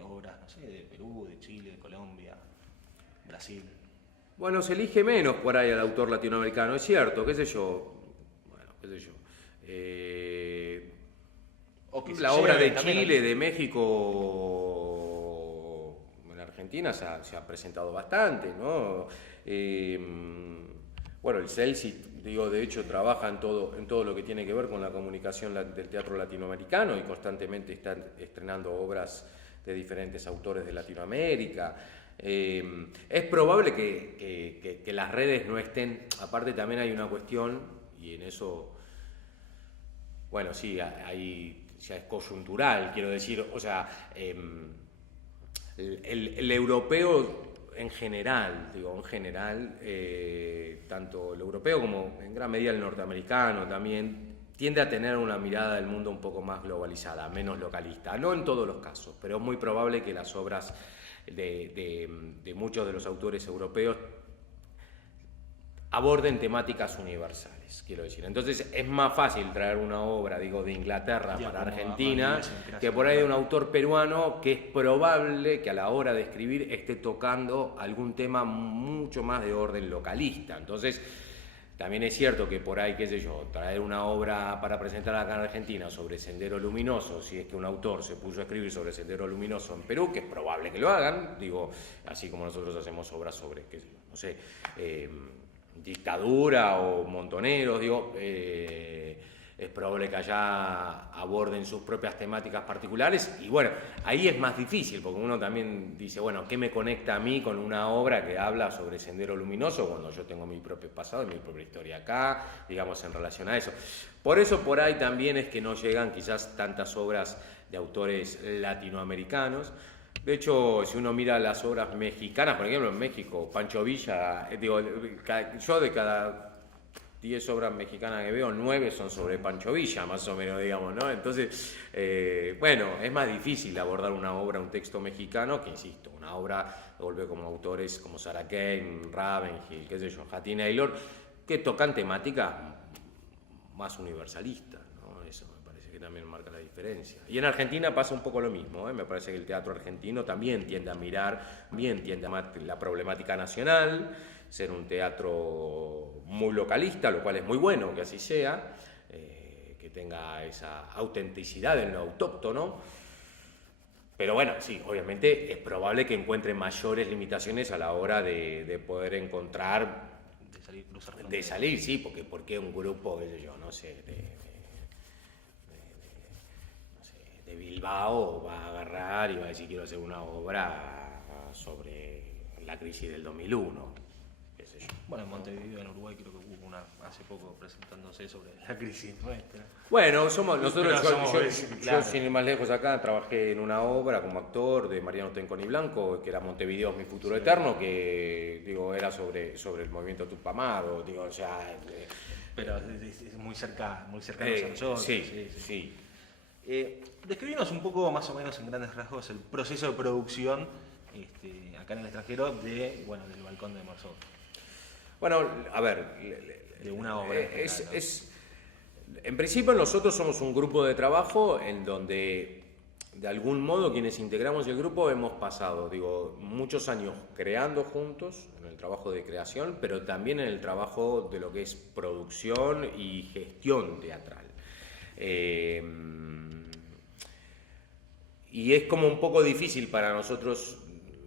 obras, no sé, de Perú, de Chile, de Colombia, Brasil. Bueno, se elige menos por ahí al autor latinoamericano, es cierto, qué sé yo. La obra de Chile, de México, en Argentina se ha presentado bastante, ¿no? El CELSI, de hecho, trabaja en todo lo que tiene que ver con la comunicación del teatro latinoamericano y constantemente están estrenando obras de diferentes autores de Latinoamérica. Es probable que las redes no estén, aparte también hay una cuestión, y en eso, sí, ya es coyuntural, quiero decir, o sea, el europeo en general, tanto el europeo como en gran medida el norteamericano también, tiende a tener una mirada del mundo un poco más globalizada, menos localista. No en todos los casos, pero es muy probable que las obras de muchos de los autores europeos aborden temáticas universales, quiero decir. Entonces es más fácil traer una obra, digo, de Inglaterra para Argentina que por ahí de un autor peruano que es probable que a la hora de escribir esté tocando algún tema mucho más de orden localista. Entonces también es cierto que por ahí, qué sé yo, traer una obra para presentar acá en Argentina sobre Sendero Luminoso, si es que un autor se puso a escribir sobre Sendero Luminoso en Perú, que es probable que lo hagan, digo, así como nosotros hacemos obras sobre, qué sé yo, no sé, dictadura o montoneros, digo, es probable que allá aborden sus propias temáticas particulares y bueno, ahí es más difícil porque uno también dice, bueno, ¿qué me conecta a mí con una obra que habla sobre Sendero Luminoso cuando yo tengo mi propio pasado y mi propia historia acá, digamos, en relación a eso? Por eso por ahí también es que no llegan quizás tantas obras de autores latinoamericanos. De hecho, si uno mira las obras mexicanas, por ejemplo, en México, Pancho Villa, digo, yo de cada 10 obras mexicanas que veo, 9 son sobre Pancho Villa, más o menos, digamos, ¿no? Entonces, bueno, es más difícil abordar una obra, un texto mexicano, que insisto, una obra que vuelve como autores como Sarah Kane, Ravenhill, qué sé yo, Hattie Naylor, que tocan temáticas más universalistas, ¿no? Eso me parece que también marca la diferencia. Y en Argentina pasa un poco lo mismo, ¿eh? Me parece que el teatro argentino también tiende a mirar, bien tiende a la problemática nacional, ser un teatro muy localista, lo cual es muy bueno que así sea, que tenga esa autenticidad en lo autóctono, pero bueno, sí, obviamente es probable que encuentre mayores limitaciones a la hora de poder encontrar, de salir, sí, porque un grupo, qué sé yo, no sé, de Bilbao va a agarrar y va a decir quiero hacer una obra sobre la crisis del 2001. Bueno, en Montevideo, en Uruguay, creo que hubo una hace poco presentándose sobre la crisis nuestra. Bueno, nosotros, claro. yo sin ir más lejos acá, trabajé en una obra como actor de Mariano Tenconi Blanco, que era Montevideo es mi futuro eterno, que digo era sobre el movimiento Tupamaro, digo, o sea... pero es muy cercano a nosotros. Sí. Describinos un poco, más o menos en grandes rasgos, el proceso de producción acá en el extranjero del Balcón de Marzo. Bueno, a ver, de una obra. En principio nosotros somos un grupo de trabajo en donde de algún modo quienes integramos el grupo hemos pasado, digo, muchos años creando juntos en el trabajo de creación, pero también en el trabajo de lo que es producción y gestión teatral. Y es como un poco difícil para nosotros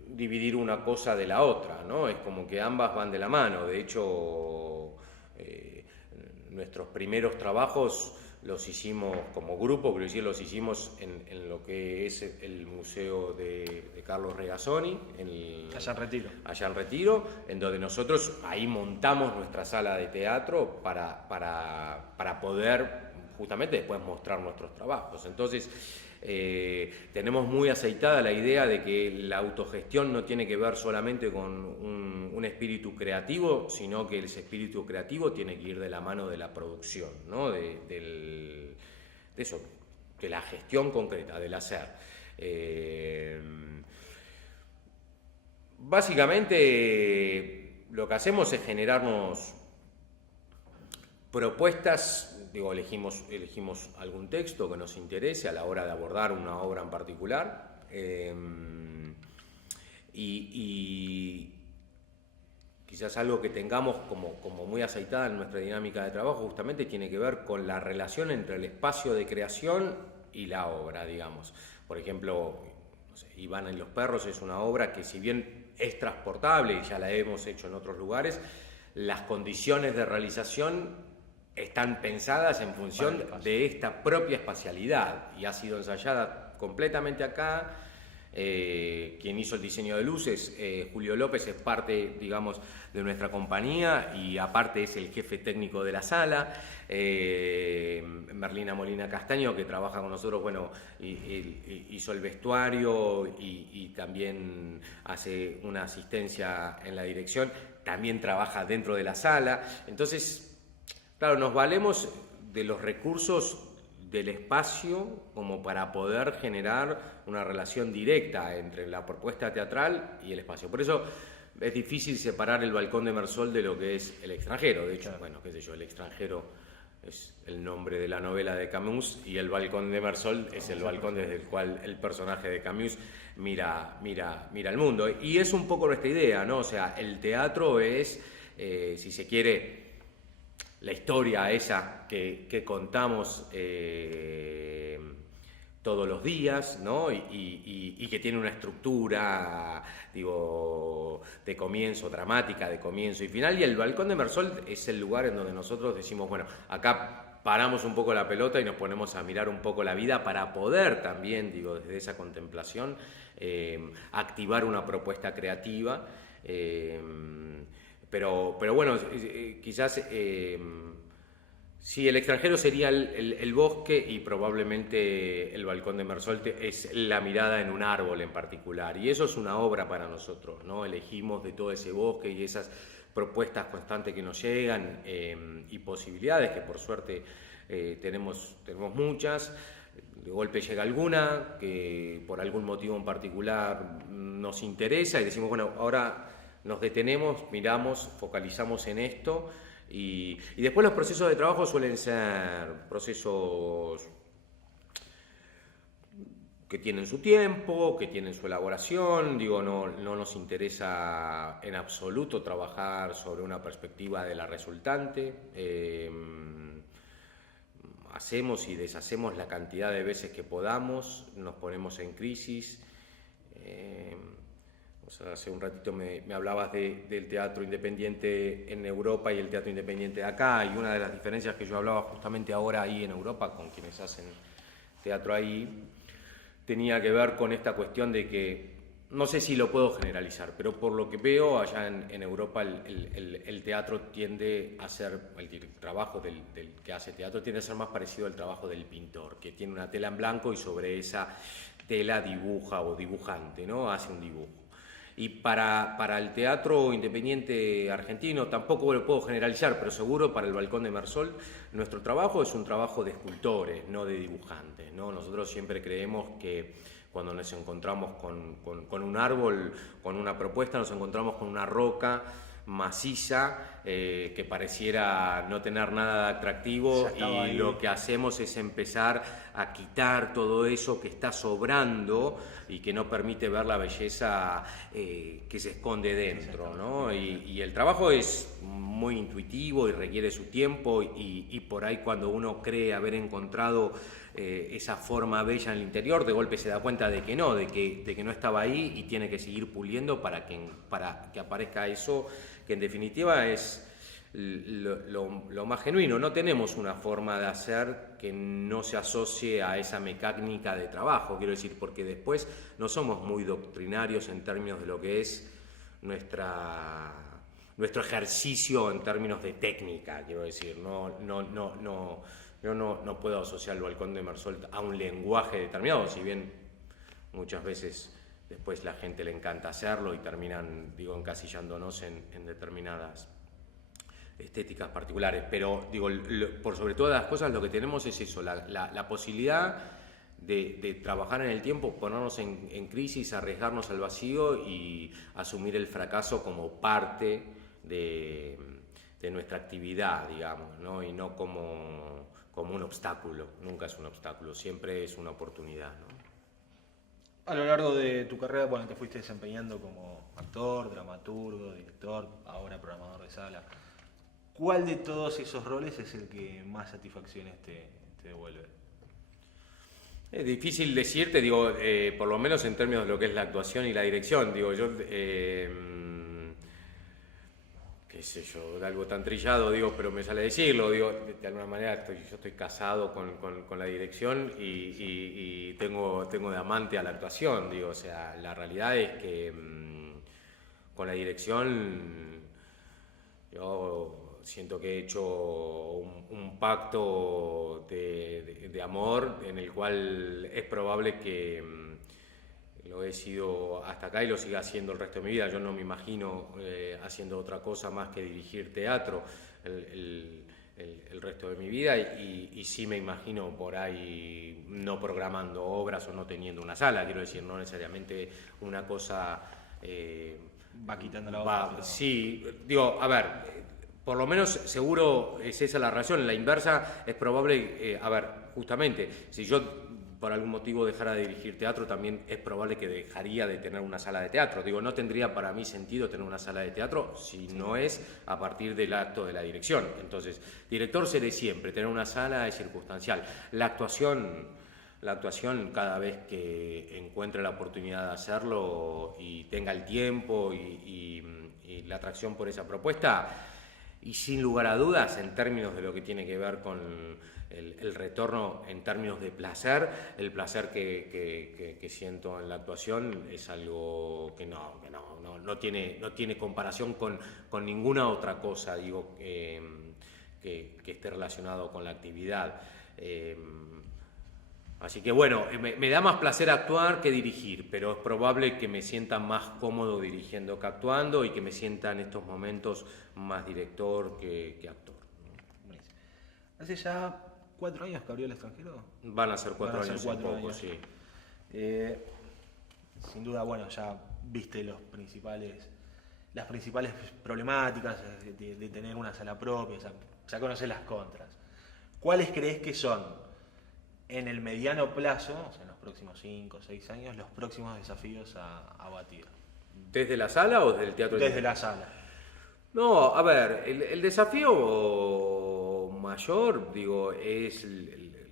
dividir una cosa de la otra, ¿no? Es como que ambas van de la mano. De hecho, nuestros primeros trabajos los hicimos como grupo, pero sí los hicimos en lo que es el Museo de Carlos Regazzoni, allá en Retiro, en donde nosotros ahí montamos nuestra sala de teatro para poder justamente después mostrar nuestros trabajos. Entonces, tenemos muy aceitada la idea de que la autogestión no tiene que ver solamente con un espíritu creativo, sino que ese espíritu creativo tiene que ir de la mano de la producción, ¿no? de la gestión concreta, del hacer. Básicamente lo que hacemos es generarnos propuestas. Digo, elegimos algún texto que nos interese a la hora de abordar una obra en particular y quizás algo que tengamos como muy aceitada en nuestra dinámica de trabajo justamente tiene que ver con la relación entre el espacio de creación y la obra, digamos. Por ejemplo, no sé, Iván y los perros es una obra que si bien es transportable y ya la hemos hecho en otros lugares, las condiciones de realización están pensadas en función de esta propia espacialidad y ha sido ensayada completamente acá, Quien hizo el diseño de luces, Julio López, es parte, digamos, de nuestra compañía y aparte es el jefe técnico de la sala. Merlina Molina Castaño, que trabaja con nosotros, bueno, hizo el vestuario y también hace una asistencia en la dirección, también trabaja dentro de la sala. Entonces, claro, nos valemos de los recursos del espacio como para poder generar una relación directa entre la propuesta teatral y el espacio. Por eso es difícil separar el Balcón de Mersol de lo que es El extranjero. De hecho, bueno, qué sé yo, El extranjero es el nombre de la novela de Camus y el Balcón de Mersol es el balcón desde el cual el personaje de Camus mira el mundo. Y es un poco nuestra idea, ¿no? O sea, el teatro es, si se quiere, la historia esa que contamos todos los días, ¿no? Y que tiene una estructura, digo, de comienzo, dramática, de comienzo y final. Y el Balcón de Mersol es el lugar en donde nosotros decimos, bueno, acá paramos un poco la pelota y nos ponemos a mirar un poco la vida para poder también, digo, desde esa contemplación, activar una propuesta creativa. Pero bueno, quizás sí, El extranjero sería el bosque y probablemente el Balcón de Mersol es la mirada en un árbol en particular. Y eso es una obra para nosotros, ¿no? Elegimos de todo ese bosque y esas propuestas constantes que nos llegan y posibilidades que por suerte tenemos muchas. De golpe llega alguna que por algún motivo en particular nos interesa y decimos, bueno, ahora nos detenemos, miramos, focalizamos en esto y después los procesos de trabajo suelen ser procesos que tienen su tiempo, que tienen su elaboración. Digo, no nos interesa en absoluto trabajar sobre una perspectiva de la resultante. Hacemos y deshacemos la cantidad de veces que podamos, nos ponemos en crisis. O sea, hace un ratito me hablabas del teatro independiente en Europa y el teatro independiente de acá, y una de las diferencias que yo hablaba justamente ahora ahí en Europa con quienes hacen teatro ahí, tenía que ver con esta cuestión de que, no sé si lo puedo generalizar, pero por lo que veo allá en Europa el teatro tiende a ser, el trabajo del que hace teatro tiende a ser más parecido al trabajo del pintor, que tiene una tela en blanco y sobre esa tela dibuja o dibujante, ¿no? Hace un dibujo. Y para el teatro independiente argentino, tampoco lo puedo generalizar, pero seguro para el Balcón de Mersol, nuestro trabajo es un trabajo de escultores, no de dibujantes, ¿no? Nosotros siempre creemos que cuando nos encontramos con un árbol, con una propuesta, nos encontramos con una roca maciza que pareciera no tener nada de atractivo, y lo que hacemos es empezar a quitar todo eso que está sobrando y que no permite ver la belleza que se esconde dentro, ¿no? Y el trabajo es muy intuitivo y requiere su tiempo y por ahí cuando uno cree haber encontrado esa forma bella en el interior, de golpe se da cuenta de que no, de que no estaba ahí y tiene que seguir puliendo para que aparezca eso que en definitiva es lo más genuino. No tenemos una forma de hacer que no se asocie a esa mecánica de trabajo, quiero decir, porque después no somos muy doctrinarios en términos de lo que es nuestro ejercicio en términos de técnica, quiero decir, yo no puedo asociar el Balcón de Mersol a un lenguaje determinado, si bien muchas veces después la gente le encanta hacerlo y terminan, digo, encasillándonos en determinadas estéticas particulares. Pero, digo, por sobre todas las cosas, lo que tenemos es eso, la posibilidad de trabajar en el tiempo, ponernos en crisis, arriesgarnos al vacío y asumir el fracaso como parte de nuestra actividad, digamos, ¿no? Y no como un obstáculo. Nunca es un obstáculo, siempre es una oportunidad, ¿no? A lo largo de tu carrera, bueno, te fuiste desempeñando como actor, dramaturgo, director, ahora programador de sala. ¿Cuál de todos esos roles es el que más satisfacciones te devuelve? Es difícil decirte, digo, por lo menos en términos de lo que es la actuación y la dirección. Digo, yo, qué sé yo, de algo tan trillado, digo, pero me sale decirlo, digo, de alguna manera yo estoy casado con la dirección y tengo de amante a la actuación, digo, o sea, la realidad es que con la dirección yo siento que he hecho un pacto de amor en el cual es probable que lo he sido hasta acá y lo siga haciendo el resto de mi vida. Yo no me imagino haciendo otra cosa más que dirigir teatro el resto de mi vida y sí me imagino por ahí no programando obras o no teniendo una sala, quiero decir, no necesariamente una cosa... va quitando la otra. Pero... Sí, digo, a ver, por lo menos seguro es esa la razón. La inversa es probable, a ver, justamente, si yo por algún motivo dejara de dirigir teatro, también es probable que dejaría de tener una sala de teatro. Digo, no tendría para mí sentido tener una sala de teatro si no es a partir del acto de la dirección. Entonces, director seré siempre, tener una sala es circunstancial. La actuación, cada vez que encuentre la oportunidad de hacerlo y tenga el tiempo y la atracción por esa propuesta, y sin lugar a dudas, en términos de lo que tiene que ver con el retorno en términos de placer, el placer que siento en la actuación es algo que no tiene comparación con ninguna otra cosa, digo, que esté relacionado con la actividad. Así que bueno, me da más placer actuar que dirigir, pero es probable que me sienta más cómodo dirigiendo que actuando y que me sienta en estos momentos más director que actor. Hace ya 4 años que abrió El Extranjero. Van a ser 4 años un poco, años. sí. Sin duda, bueno, ya viste las principales problemáticas de tener una sala propia, ya conoces las contras. ¿Cuáles crees que son, en el mediano plazo, o sea, en los próximos 5 o 6 años, los próximos desafíos a batir? ¿Desde la sala o desde el teatro? Desde la sala. No, a ver, el desafío mayor, digo, es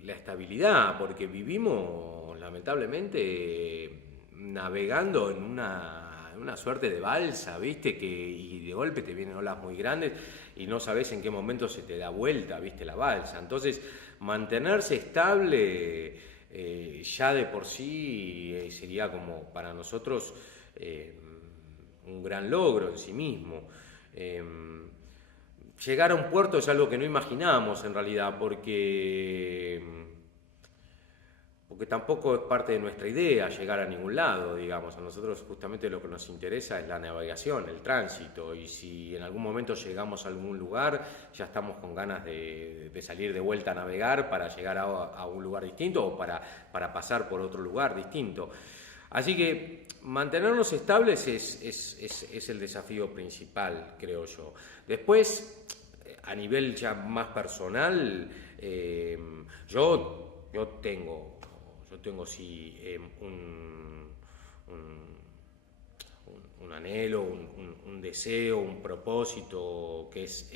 la estabilidad, porque vivimos, lamentablemente, navegando en una suerte de balsa, ¿viste? Y de golpe te vienen olas muy grandes y no sabes en qué momento se te da vuelta, ¿viste? La balsa. Entonces, mantenerse estable ya de por sí sería como para nosotros un gran logro en sí mismo. Llegar a un puerto es algo que no imaginamos en realidad, porque tampoco es parte de nuestra idea llegar a ningún lado, digamos. A nosotros justamente lo que nos interesa es la navegación, el tránsito, y si en algún momento llegamos a algún lugar, ya estamos con ganas de salir de vuelta a navegar para llegar a un lugar distinto o para pasar por otro lugar distinto. Así que mantenernos estables es el desafío principal, creo yo. Después, a nivel ya más personal, yo tengo sí un anhelo, un deseo, un propósito que es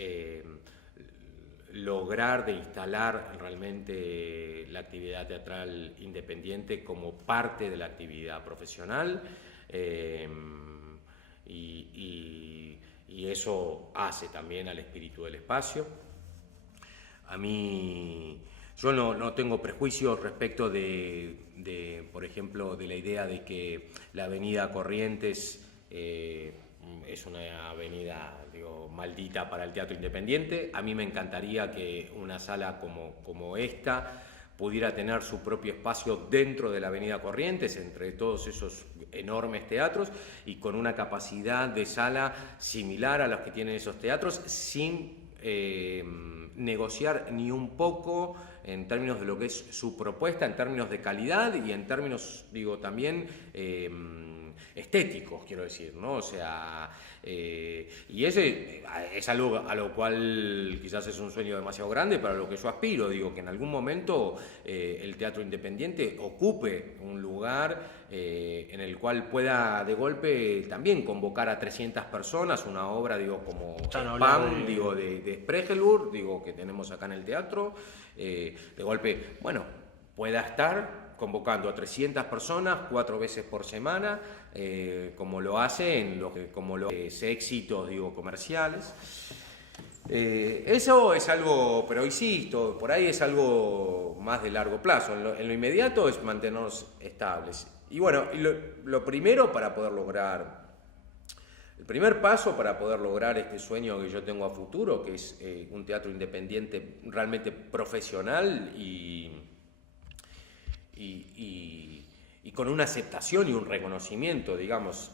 lograr de instalar realmente la actividad teatral independiente como parte de la actividad profesional, y eso hace también al espíritu del espacio. A mí, yo no tengo prejuicios respecto de, por ejemplo, de la idea de que la avenida Corrientes es una avenida, digo, maldita para el teatro independiente. A mí me encantaría que una sala como esta pudiera tener su propio espacio dentro de la avenida Corrientes, entre todos esos enormes teatros, y con una capacidad de sala similar a los que tienen esos teatros, sin negociar ni un poco en términos de lo que es su propuesta, en términos de calidad y en términos, digo, también estéticos, quiero decir, ¿no? O sea, y ese es algo a lo cual quizás es un sueño demasiado grande para lo que yo aspiro, digo, que en algún momento el teatro independiente ocupe un lugar en el cual pueda de golpe también convocar a 300 personas, una obra, digo, como PAM, digo, de Spregelburg, digo, que tenemos acá en el teatro, de golpe, bueno, pueda estar convocando a 300 personas 4 veces por semana, como lo hace en los éxitos, digo, comerciales. Eso es algo, pero insisto, por ahí es algo más de largo plazo. En lo inmediato es mantenernos estables. Y bueno, lo primero para poder lograr, el primer paso para poder lograr este sueño que yo tengo a futuro, que es un teatro independiente realmente profesional y con una aceptación y un reconocimiento, digamos,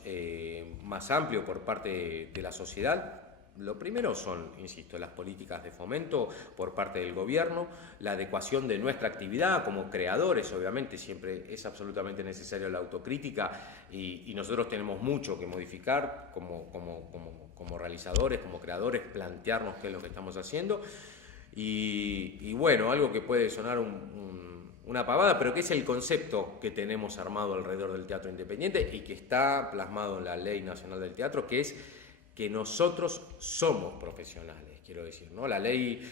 más amplio por parte de la sociedad. Lo primero son, insisto, las políticas de fomento por parte del gobierno, la adecuación de nuestra actividad como creadores, obviamente siempre es absolutamente necesaria la autocrítica y nosotros tenemos mucho que modificar como realizadores, como creadores, plantearnos qué es lo que estamos haciendo y bueno, algo que puede sonar una pavada, pero que es el concepto que tenemos armado alrededor del teatro independiente y que está plasmado en la Ley Nacional del Teatro, que es que nosotros somos profesionales, quiero decir, ¿no? La ley,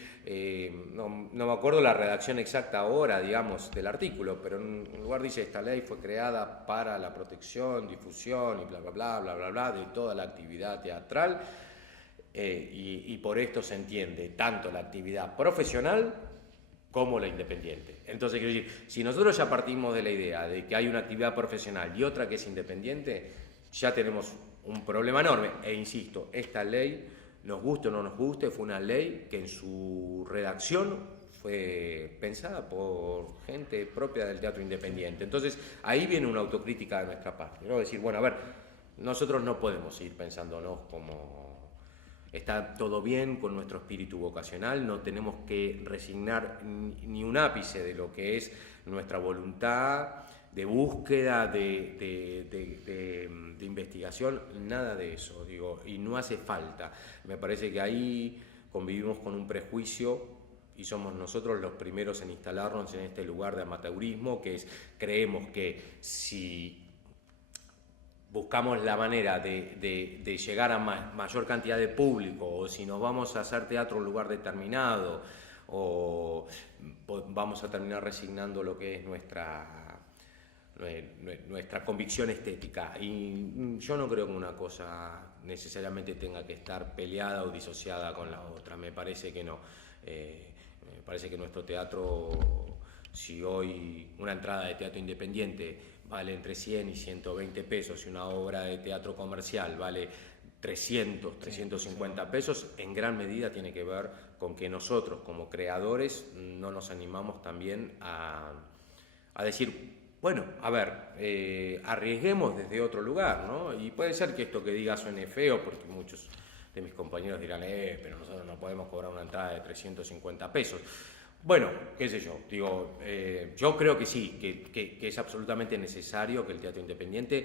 no me acuerdo la redacción exacta ahora, digamos, del artículo, pero en lugar dice, esta ley fue creada para la protección, difusión y bla, bla, bla, bla, bla, bla, de toda la actividad teatral, y por esto se entiende tanto la actividad profesional como la independiente. Entonces, quiero decir, si nosotros ya partimos de la idea de que hay una actividad profesional y otra que es independiente, ya tenemos un problema enorme. E insisto, esta ley, nos guste o no nos guste, fue una ley que en su redacción fue pensada por gente propia del teatro independiente. Entonces, ahí viene una autocrítica de nuestra parte, ¿no? Decir, bueno, a ver, nosotros no podemos ir pensándonos como está todo bien con nuestro espíritu vocacional, no tenemos que resignar ni un ápice de lo que es nuestra voluntad de búsqueda, de investigación, nada de eso, digo, y no hace falta. Me parece que ahí convivimos con un prejuicio y somos nosotros los primeros en instalarnos en este lugar de amateurismo, que es, creemos que si buscamos la manera de llegar a mayor cantidad de público, o si nos vamos a hacer teatro en un lugar determinado, o vamos a terminar resignando lo que es nuestra convicción estética. Y yo no creo que una cosa necesariamente tenga que estar peleada o disociada con la otra. Me parece que no. Me parece que nuestro teatro, si hoy una entrada de teatro independiente vale entre 100 y 120 pesos y una obra de teatro comercial vale 300, 350 pesos, en gran medida tiene que ver con que nosotros como creadores no nos animamos también a decir, bueno, a ver, arriesguemos desde otro lugar, ¿no? Y puede ser que esto que diga suene feo, porque muchos de mis compañeros dirán, pero nosotros no podemos cobrar una entrada de 350 pesos. Bueno, qué sé yo, digo, yo creo que sí, que es absolutamente necesario que el teatro independiente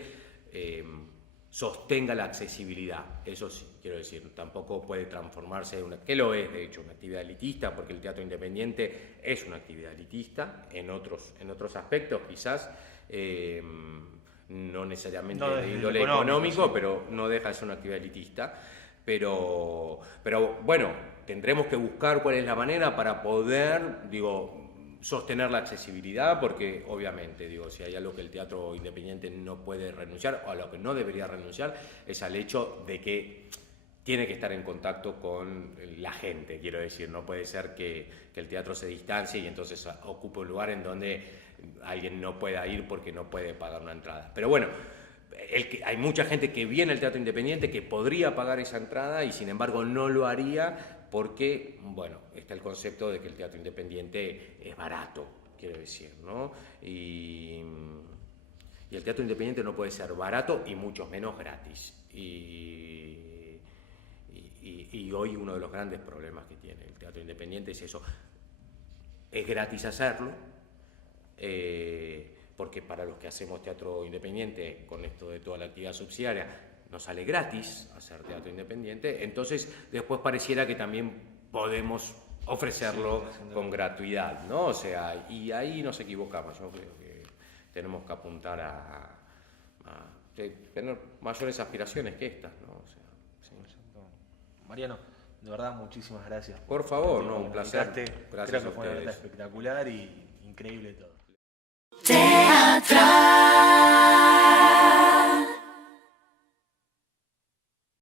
sostenga la accesibilidad, eso sí, quiero decir, tampoco puede transformarse en una, que lo es de hecho, una actividad elitista, porque el teatro independiente es una actividad elitista, en otros aspectos quizás, no necesariamente no de índole económico, sí, pero no deja de ser una actividad elitista, pero bueno, tendremos que buscar cuál es la manera para poder, digo, sostener la accesibilidad, porque obviamente, digo, si hay algo que el teatro independiente no puede renunciar, o a lo que no debería renunciar, es al hecho de que tiene que estar en contacto con la gente, quiero decir, no puede ser que el teatro se distancie y entonces ocupe un lugar en donde alguien no pueda ir porque no puede pagar una entrada. Pero bueno, hay mucha gente que viene al teatro independiente que podría pagar esa entrada y sin embargo no lo haría porque, bueno, está el concepto de que el teatro independiente es barato, quiero decir, ¿no? Y el teatro independiente no puede ser barato y mucho menos gratis. Y hoy uno de los grandes problemas que tiene el teatro independiente es eso. Es gratis hacerlo, porque para los que hacemos teatro independiente, con esto de toda la actividad subsidiaria, nos sale gratis hacer teatro independiente, entonces después pareciera que también podemos ofrecerlo con gratuidad, ¿no? O sea, y ahí nos equivocamos. Yo creo que tenemos que apuntar a tener mayores aspiraciones que estas, ¿no? O sea, sí. Mariano, de verdad, muchísimas gracias. Por favor, no, un placer. Gracias. Creo que fue una nota espectacular y increíble todo. Teatral.